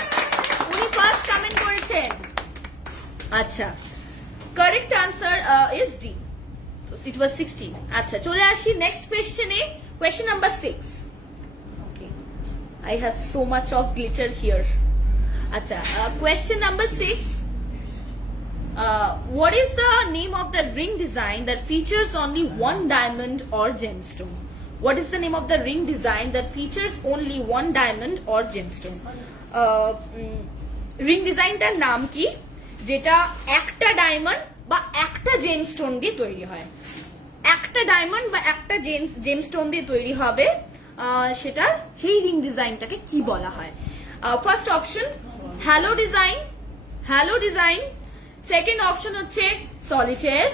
উনি ফার্স্ট কমেন্ট করেছেন। আচ্ছা correct answer is D. So it was 16. আচ্ছা চলে আসি নেক্সট কোশ্চেনে। Question number 6. Okay. I have so much of glitter here. আচ্ছা question number 6. What is the name of the ring design that features only one diamond or gemstone? What is the name of the ring design that features only one diamond or gemstone? ring ডিজাইনটার নাম কি যেটা একটা diamond বা একটা gemstone দিয়ে তৈরি হয়? একটা ডায়মন্ড বা একটা জেমস্টোন দিয়ে তৈরি হবে, সেটা সেই রিং ডিজাইনটাকে কি বলা হয়? First option hello design. Hello design. Second option হচ্ছে সলিটেয়ার।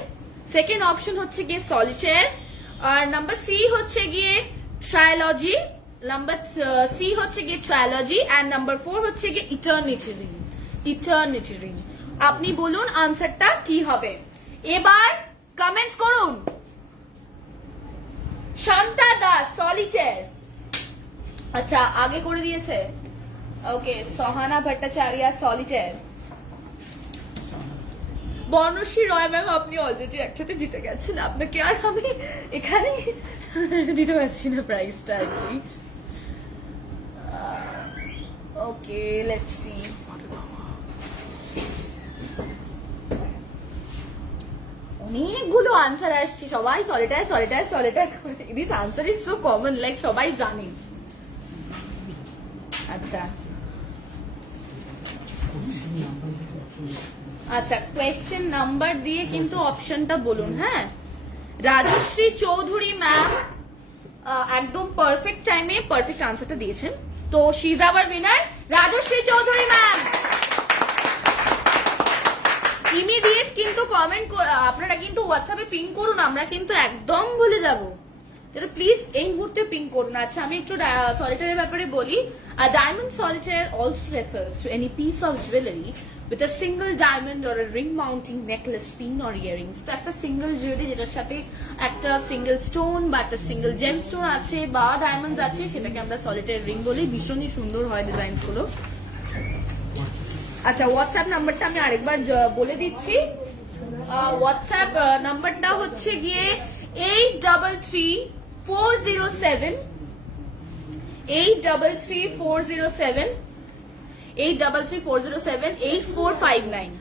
সেকেন্ড অপশন হচ্ছে গিয়ে সলিটেয়ার। আর নাম্বার সি হচ্ছে গিয়ে ট্রায়োলজি। নাম্বার সি হচ্ছে গিয়ে ট্রায়োলজি এন্ড নাম্বার 4 হচ্ছে গিয়ে ইটারনিটি রিং। Eternity ring. আপনি বলুন আনসারটা কি হবে এবার কমেন্টস করুন। শান্তা দাস সলিটেয়ার। আচ্ছা আগে করে দিয়েছে। ওকে সহানা ভট্টাচার্য সলিটেয়ার। বর্ণশ্রী রয় ম্যাম আপনি অলরেডি একসাথে জিতে গেছেন, আপনাকে আর আমি এখানে দিতে পারছি না প্রাইসটা আর কি। Okay let's see. অনেকগুলো আনসার আসছে, সবাই solitaire solitaire solitaire. This answer is so common, like সবাই জানে। আচ্ছা আচ্ছা কোয়েশ্চেন নাম্বার দিয়ে কিন্তু অপশনটা বলুন। হ্যাঁ রাজশ্রী চৌধুরী ম্যাম একদম পারফেক্ট টাইমে পারফেক্ট আনসারটা দিয়েছেন, তো she is our winner Rajshree Chowdhury ma'am. Immediate কিন্তু কমেন্ট আপনারা কিন্তু হোয়াটসঅ্যাপে পিং করুন, আমরা কিন্তু একদম ভুলে যাব, প্লিজ এই মুহূর্তে পিং করুন। আচ্ছা আমি একটু সলিটারের ব্যাপারে বলি। Diamond solitaire also refers to any piece of jewellery with a single diamond or a ring mounting necklace, pin or earrings. তো একটা সিঙ্গেল জুয়েলারি যেটার সাথে একটা সিঙ্গেল স্টোন বা একটা সিঙ্গেল জেম স্টোন আছে বা ডায়মন্ড আছে, সেটাকে আমরা সলিটারি রিং বলি। ভীষণই সুন্দর হয় ডিজাইন গুলো। আচ্ছা হোয়াটসঅ্যাপ নাম্বারটা আমি আরেকবার বলে দিচ্ছি। হোয়াটসঅ্যাপ নাম্বারটা হচ্ছে গিয়ে 833407 833407 833407 8459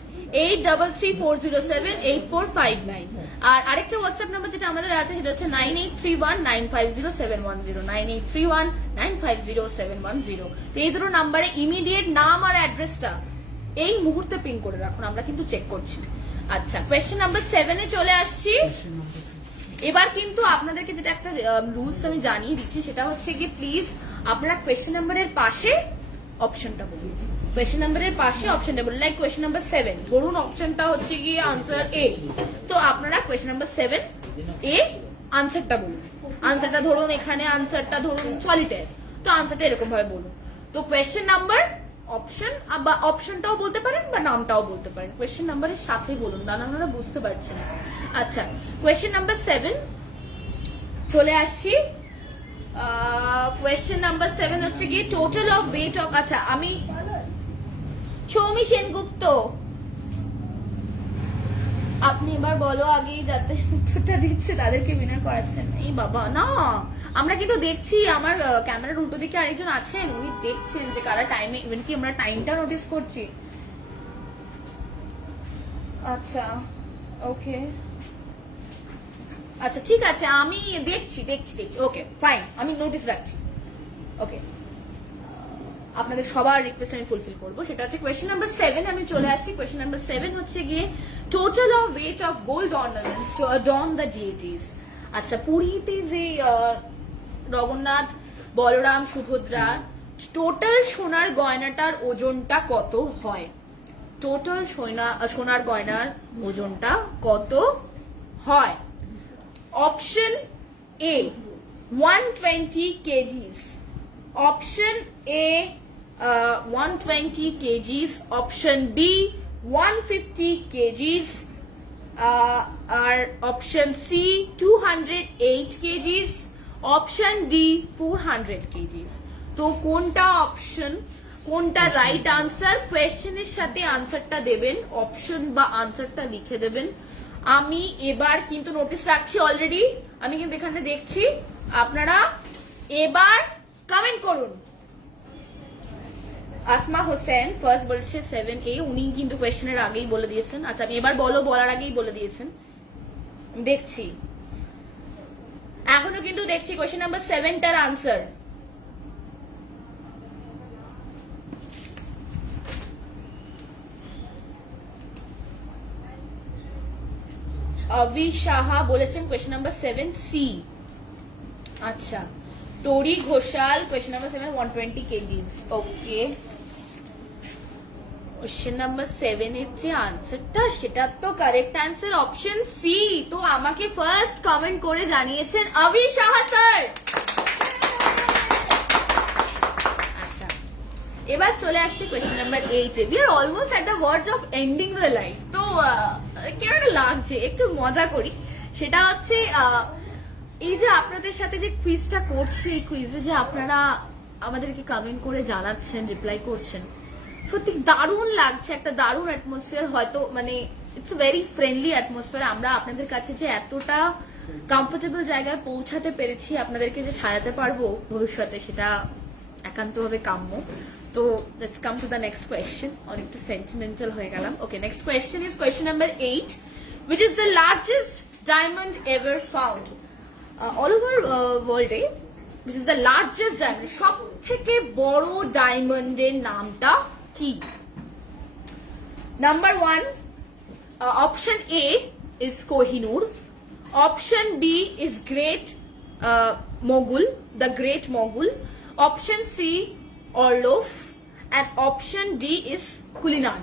833407 আর আরেকটা হোয়াটসঅ্যাপ নাম্বার যেটা আমাদের আছে সেটা হচ্ছে 9831950710 9831950710। তো এই দুটো নাম্বারে ইমিডিয়েট নাম আর অ্যাড্রেসটা এই মুহূর্তে পিন করে রাখুন, আমরা কিন্তু চেক করছি। আচ্ছা কোয়েশ্চেন নাম্বার 7 চলে আসছি। এবার কিন্তু আপনাদেরকে যেটা একটা রুলস আমি জানিয়ে দিচ্ছি, সেটা হচ্ছে কি প্লিজ আপনারা কোয়েশ্চেন নাম্বারের পাশে অপশনটা বলুন। কোয়েশ্চেন নাম্বারের পাশে অপশনটা বলুন, লাইক কোয়েশ্চেন নাম্বার 7 ধরুন অপশনটা হচ্ছে গিয়ে আনসার এ, তো আপনারা কোয়েশ্চেন নাম্বার 7 এ আনসারটা বলুন। আনসারটা ধরুন এখানে আনসারটা ধরুন সলিটার, তো আনসারটা এরকম ভাবে বলুন। তো কোয়েশ্চেন নাম্বার অপশন বা অপশনটাও বলতে পারেন বা নামটাও বলতে পারেন, কোয়েশ্চেন নাম্বারের সাথে বলুন, না আপনারা বুঝতে পারছেন। আচ্ছা কোয়েশ্চেন নাম্বার 7 চলে আসছি। কোয়েশ্চেন নাম্বার 7 হচ্ছে কি টোটাল অফ ওয়েট অফ। আচ্ছা আমি সৌমি সেনগুপ্ত, আপনি এবার বলো আগে যাতে উত্তরটা দিচ্ছে তাদেরকে উইনার করাচ্ছেন। এই বাবা না, আমরা কিন্তু দেখছি আমার ক্যামেরার উল্টো দিকে আরেকজন আছেন, উনি দেখছেন যে কারা টাইমে, ইভেন কি আমরা টাইমটা নোটিস করছি। আচ্ছা ওকে আচ্ছা ঠিক আছে আমি দেখছি। ওকে ফাইন, আমি নোটিস রাখছি। ওকে আপনাদের সবার রিকোয়েস্ট আমি ফুলফিল করবো, সেটা হচ্ছে কোয়েশ্চেন নাম্বার 7। আমি চলে আসছি। কোয়েশ্চেন নাম্বার 7 হচ্ছে গিয়ে total of weight of gold ornaments to adorn the deities. আচ্ছা, পুরীতে যে জগন্নাথ, বলরাম, সুভদ্রার টোটাল সোনার গয়নাটার ওজনটা কত হয়? টোটাল সোনার গয়নার ওজনটা কত হয়? Option A 120 kgs, option A 120 kgs, option B 150 kgs, আর option C 208 kgs, option D 400 kgs। তো কোনটা অপশন, কোনটা রাইট আনসার? কোয়েশ্চেনের সাথে আনসারটা দেবেন, অপশন বা আনসারটা লিখে দেবেন। আমি এবার কিন্তু নোটিস রাখছি অলরেডি, আমি কিন্তু এখানে দেখছি, আপনারা এবার কমেন্ট করুন। আসমা হোসেন ফার্স্ট বলেছে 7A, উনি কিন্তু কোয়েশ্চেনের আগেই বলে দিয়েছেন। আচ্ছা, আমি এবার বলার আগেই বলে দিয়েছেন, দেখছি এখনো কিন্তু দেখছি কোয়েশ্চেন নাম্বার 7টার আনসার। অভি সাহা বলেছেন কোয়েশ্চেন নাম্বার 7C। আচ্ছা, তরি ঘোষাল কোয়েশ্চেন নাম্বার 7 120 kgs। ওকে, কোয়েশ্চেন নাম্বার 7 এর যে আনসারটা সেটা তো কারেক্ট আনসার অপশন সি। তো আমাকে ফার্স্ট কমেন্ট করে জানিয়েছেন অভি সাহা স্যার। আচ্ছা, এবার চলে আসছি question number 8 A. We are almost at the words of ending the life. তো কেমন লাগছে, একটু মজা করি। সেটা হচ্ছে এই যে আপনাদের সাথে যে কুইজটা করছি, এই কুইজে যে আপনারা আমাদেরকে কমেন্ট করে জানাচ্ছেন, রিপ্লাই করছেন, সত্যি দারুণ লাগছে, একটা দারুণ অ্যাটমসফিয়ার। হয়তো মানে ইটস ভেরি ফ্রেন্ডলি অ্যাটমসফিয়ার। আমরা আপনাদের কাছে যে এতটা কমফোর্টেবল জায়গায় পৌঁছাতে পেরেছি, আপনাদেরকে যে সাজাতে পারবো ভবিষ্যতে, সেটা একান্তভাবে কাম্য। তো let's come to the next question. অনেকটা সেন্টিমেন্টাল হয়ে গেলাম। Okay, next question is question number 8, which is the largest diamond ever found all over world, which is the largest diamond, সব থেকে বড় ডায়মন্ডের নামটা কি? Number 1, option A is Kohinoor, option B is great Mogul, the great Mogul, option C Orlov, and option D is Cullinan.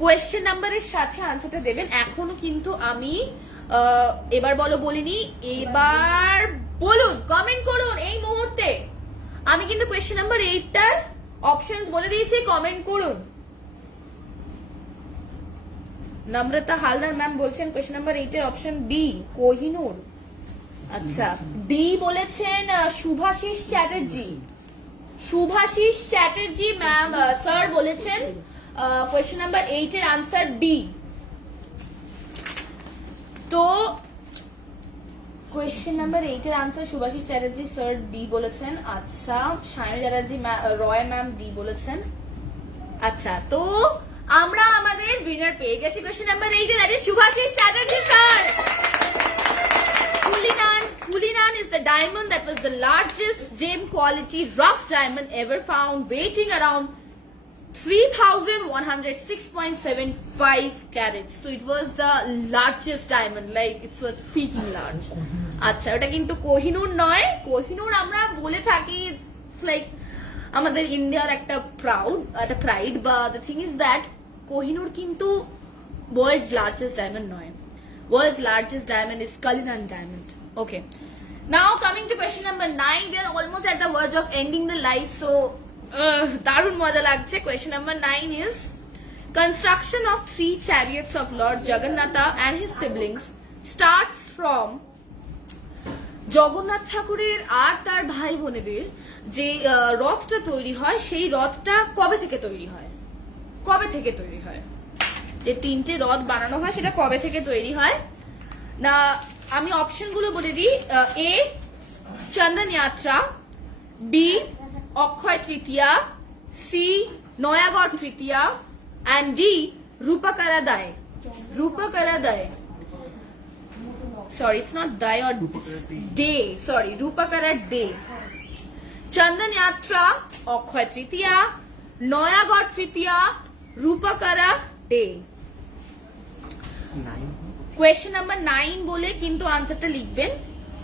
Question নাম্বারের সাথে আনসারটা দেবেন। এখনো কিন্তু আমি এবার বলিনি, এবার বলুন, কমেন্ট করুন এই মুহূর্তে। আমি কিন্তু কোয়েশ্চেন নাম্বার 8টার অপশনস বলে দিয়েছি, কমেন্ট করুন। নম্রতা হালদার ম্যাম বলছেন কোয়েশ্চেন নাম্বার 8 এর অপশন বি কোহিনুর। আচ্ছা, ডি বলেছেন শুভাশিস চ্যাটার্জি। শুভাশিস চ্যাটার্জি ম্যাম স্যার বলেছেন কোয়েশ্চেন নাম্বার 8 এর আনসার ডি। তো কোয়েশ্চেন নাম্বার 8 এর answer Subhashis Chatterjee sir D বলেছেন। আচ্ছা, সায়নী চ্যাটার্জি রয় ম্যাম ডি বলেছেন। আচ্ছা, তো আমরা আমাদের উইনার পেয়ে গেছি কোয়েশ্চেন নাম্বার 8 এর, that is Subhashis Chatterjee sir. Kulinan is the diamond that was the largest gem quality rough diamond ever found, weighing around 3106.75 carats. So it was the largest diamond, like it was freaking large. আচ্ছা, ওটা কিন্তু কোহিনুর নয়। কোহিনুর আমরা বলে থাকি like আমাদের ইন্ডিয়ার একটা প্রাইড, বা the thing is that Kohinoor কিন্তু ওয়ার্ল্ডস লার্জেস্ট ডায়মন্ড নয়। World's largest diamond is Cullinan diamond. Okay. Now coming to question number 9, we are almost at the verge of ending the life. So, darun moja lagche. Question number 9 is construction of 3 chariots of Lord Jagannatha and his siblings starts from Jagannath ঠাকুরের আর তার ভাই বোনেদের যে রথটা তৈরি হয়, সেই রথটা কবে থেকে তৈরি হয়? কবে থেকে তৈরি হয়? যে 3টে রথ বানানো হয়, সেটা কবে থেকে তৈরি হয়? না, আমি অপশন গুলো বলে দিই। A Chandan Yatra, B Akshaya Tritiya, C Nayagarh Tritiya, and D রূপকারা দায়। রূপকারা দায়, sorry, it's not day or day, sorry, রূপকারা day। চন্দন যাত্রা, অক্ষয় তৃতীয়া, নয়াগড় তৃতীয়া, রূপকারা ডে। কোয়েশ্চেন নাম্বার 9 বলে কিন্তু আনসারটা লিখবেন।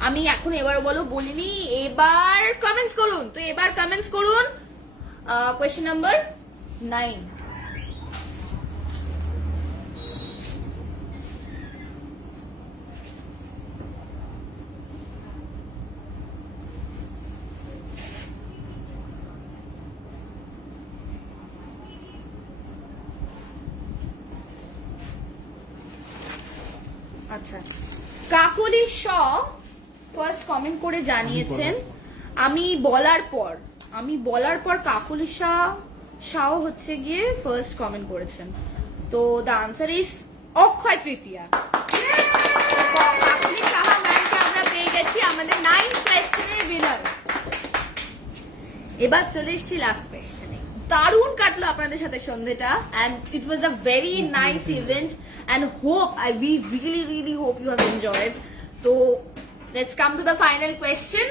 আমি এখন এবার বলিনি, এবার কমেন্টস করুন। তো এবার কমেন্টস করুন কোয়েশ্চেন নাম্বার 9। আচ্ছা, কাকলি শ ফার্স্ট কমেন্ট করে জানিয়েছেন আমি বলার পর কাকলি শাহ হচ্ছে গিয়ে ফার্স্ট কমেন্ট করেছেন। তো the answer is Akshaya Tritiya. কাকলি সাহা ম্যামকে আমরা পেয়ে গেছি আমাদের 9 কোয়েশ্চেনের উইনার। এবার চলে এসেছি লাস্ট কোয়েশ্চেনে। দারুণ কাটলো আপনাদের সাথে সন্ধ্যেটা, and it was a very nice event and we really hope you have enjoyed. So let's come to the final question.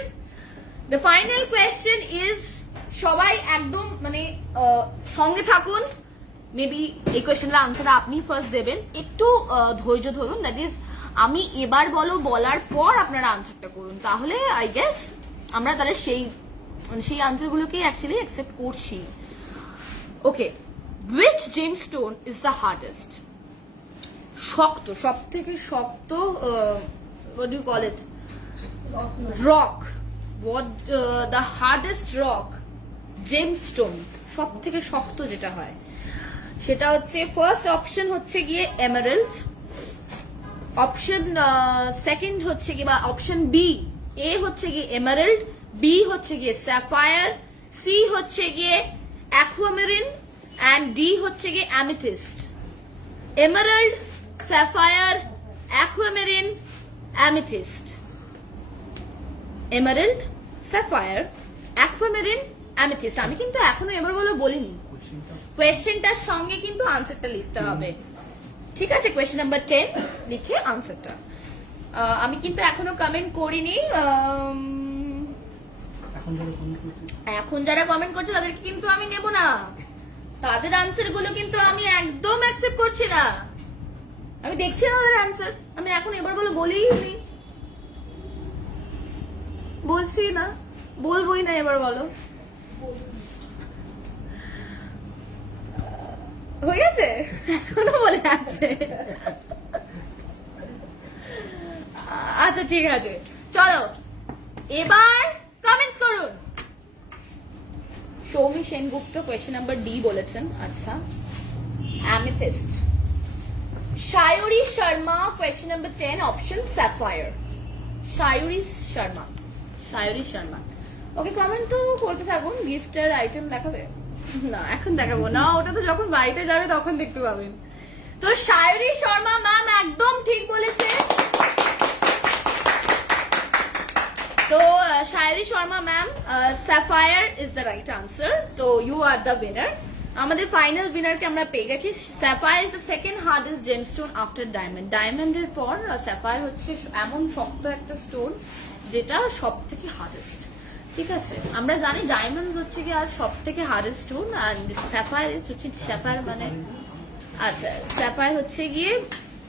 The final question is, সবাই একদম মানে সঙ্গে থাকুন। মেবি এই কোয়েশ্চেনের আনসারটা আপনি ফার্স্ট দেবেন, একটু ধৈর্য ধরুন। দ্যাট ইজ আমি এবার বলার পর আপনারা আনসারটা করুন, তাহলে আই গেস আমরা তাহলে সেই আনসারগুলোকে অ্যাকচুয়ালি অ্যাকসেপ্ট করছি। ওকে, which gemstone is the hardest? শক্ত, সব থেকে শক্ত, what do you call it? Rock. What the hardest rock? Gemstone. সব থেকে শক্ত যেটা হয় সেটা হচ্ছে ফার্স্ট অপশন হচ্ছে গিয়ে এমারেল্ড, অপশন সেকেন্ড হচ্ছে গিয়ে বা অপশন বি, এ হচ্ছে গিয়ে এমারেল্ড, বি হচ্ছে গিয়ে স্যাফায়ার, সি হচ্ছে গিয়ে অ্যাকুয়ামেরিন এন্ড ডি হচ্ছে গিয়ে amethyst. Emerald, sapphire, aquamarine, amethyst. Emerald, sapphire, aquamarine, amethyst. আমি কিন্তু এখনো এবার বলিনি, কোয়েশ্চেনটার সঙ্গে কিন্তু আনসারটা লিখতে হবে। ঠিক আছে, কোয়েশ্চেন নাম্বার 10 লিখে আনসারটা। আমি কিন্তু এখনো কমেন্ট করিনি। এখন যারা কমেন্ট করছে তাদেরকে কিন্তু আমি নেব না, তাদের আনসার গুলো কিন্তু আমি একদম অ্যাকসেপ্ট করছি না। আমি দেখছি না তাদের আনসার, আমি এখন এবার বলিনি, বলছি না, বলবোই না। এবার বলো, হয়ে গেছে? এখনো বলে আছে। আচ্ছা ঠিক আছে, চলো এবার কমেন্টস করুন। Soumi Sengupta question number D বলেছেন। আচ্ছা, amethyst. Sayari Sharma question number 10 option sapphire. Sayari Sharma. Okay, comment তো করতে থাকুন। গিফটের আইটেম দেখাবে না, এখন দেখাবো না, ওটা তো যখন বাড়িতে যাবে তখন দেখতে পাবেন। তো সায়রী শর্মা ম্যাম একদম ঠিক বলেছে। তো Shayari Sharma ma'am, sapphire is the right answer. তো ইউ আর দ্য উইনার। আমাদের ফাইনাল উইনারকে আমরা পেয়ে গেছি। Sapphire is the second hardest gemstone after diamond. ডায়মন্ডের পর স্যাফায়ার হচ্ছে এমন শক্ত একটা স্টোন যেটা সব থেকে হার্ডেস্ট। ঠিক আছে, আমরা জানি ডায়মন্ড হচ্ছে কি আর সব থেকে হার্ডেস্ট স্টোন, আর স্যাফায়ার হচ্ছে স্যাফায়ার মানে আচ্ছা স্যাফায়ার হচ্ছে গিয়ে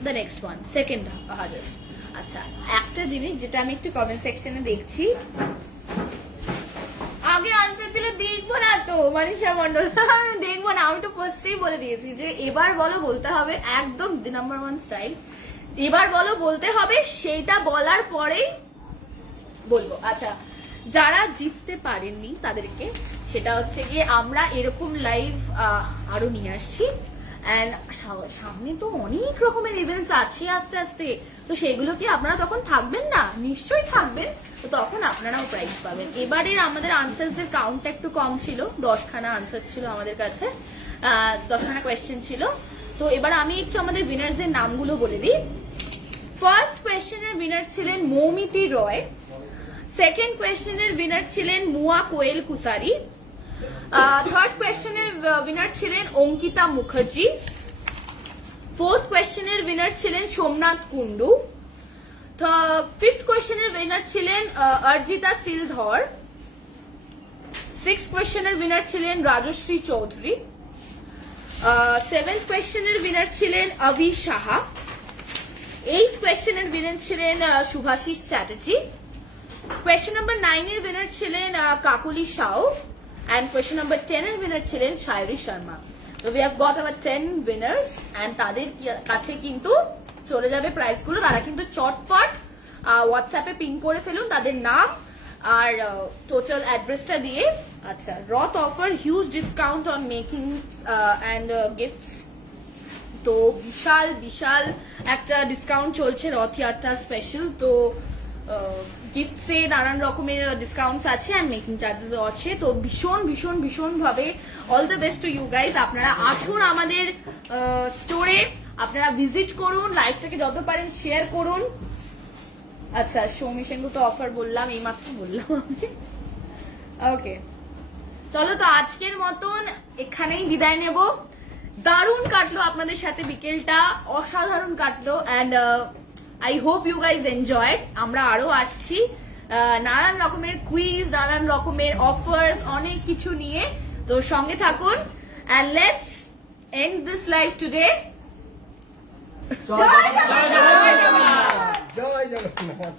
the next one, second hardest. আচ্ছা, একটা জিনিস যেটা আমি একটু কমেন্ট সেকশনে দেখছি, আগে আনসার দিলে দেখবো না তো মানিষা মন্ডল, দেখবো না। আমি তো ফার্স্টেই বলে দিয়েছি যে এবার বলতে হবে, একদম নাম্বার 1 স্টাইল। এবার বলতে হবে, সেইটা বলার পরেই বলবো। আচ্ছা, যারা জিততে পারেননি তাদেরকে, সেটা হচ্ছে গিয়ে আমরা এরকম লাইভ আরো নিয়ে আসছি। সামনে তো অনেক রকমের ইভেন্টস আছে আস্তে আস্তে, তো সেগুলো কি আপনারা তখন থাকবেন না? নিশ্চয়ই থাকবেন। তো তখন আপনারাও প্রাইজ পাবেন। এবারের আমাদের আনসারসের কাউন্টটা একটু কম ছিল, 10খানা আনসার ছিল আমাদের কাছে, 10খানা কোয়েশ্চেন ছিল। তো এবার আমি একটু আমাদের উইনার্সের নামগুলো বলে দিই। ফার্স্ট কোয়েশ্চেনের উইনার ছিলেন মৌমিতি রয়। সেকেন্ড কোয়েশ্চেনের উইনার ছিলেন মুয়া কোয়েল কুসারি। থার্ড কোয়েশ্চেনের উইনার ছিলেন অঙ্কিতা মুখার্জি। ফোর্থ কোয়েশ্চেনের উইনার ছিলেন সোমনাথ কুন্ডু। ফিফথ কোয়েশ্চেনের উইনার ছিলেন অর্জিতা সিলধর। 6th কোয়েশ্চেনের উইনার ছিলেন রাজশ্রী চৌধুরী। 7th কোয়েশ্চেনের উইনার ছিলেন অভি সাহা। 8th কোয়েশ্চেনের উইনার ছিলেন শুভাশিস চ্যাটার্জি। কোয়েশ্চেন নাম্বার 9 এর উইনার ছিলেন Kakuli Sau. and question number 10 এর উইনার ছিলেন শায়রি শর্মা। তো we have got our 10 winners and তাদের কাছে কিন্তু চলে যাবে প্রাইস গুলো। তারা কিন্তু চটপট হোয়াটসঅ্যাপে পিং করে ফেলুন তাদের নাম আর টোটাল অ্যাড্রেসটা দিয়ে। আচ্ছা, রথ offer huge discount on making and gifts. তো বিশাল বিশাল একটা ডিসকাউন্ট চলছে রথ যাত্রা স্পেশাল। তো গিফটসে নানান রকমের ডিসকাউন্টস আছে অ্যান্ড মেকিং চার্জেস আছে। তো ভীষণ ভীষণ ভীষণ ভাবে all the best to you guys. আপনারা আসুন আমাদের স্টোরে, আপনারা ভিজিট করুন, লাইভটাকে যত পারেন শেয়ার করুন। আচ্ছা, সৌমি সেনগু তো অফার বললাম, এইমাত্র বললাম আমি। ওকে, চলো তো আজকের মতন এখানেই বিদায় নেব। দারুণ কাটলো আপনাদের সাথে বিকেলটা, অসাধারণ কাটলো and I hope you guys enjoyed. আমরা আরো আসছি নানান রকমের কুইজ, নানান রকমের অফার্স, অনেক কিছু নিয়ে। তো সঙ্গে থাকুন and let's end this live today. Joy Jagannath.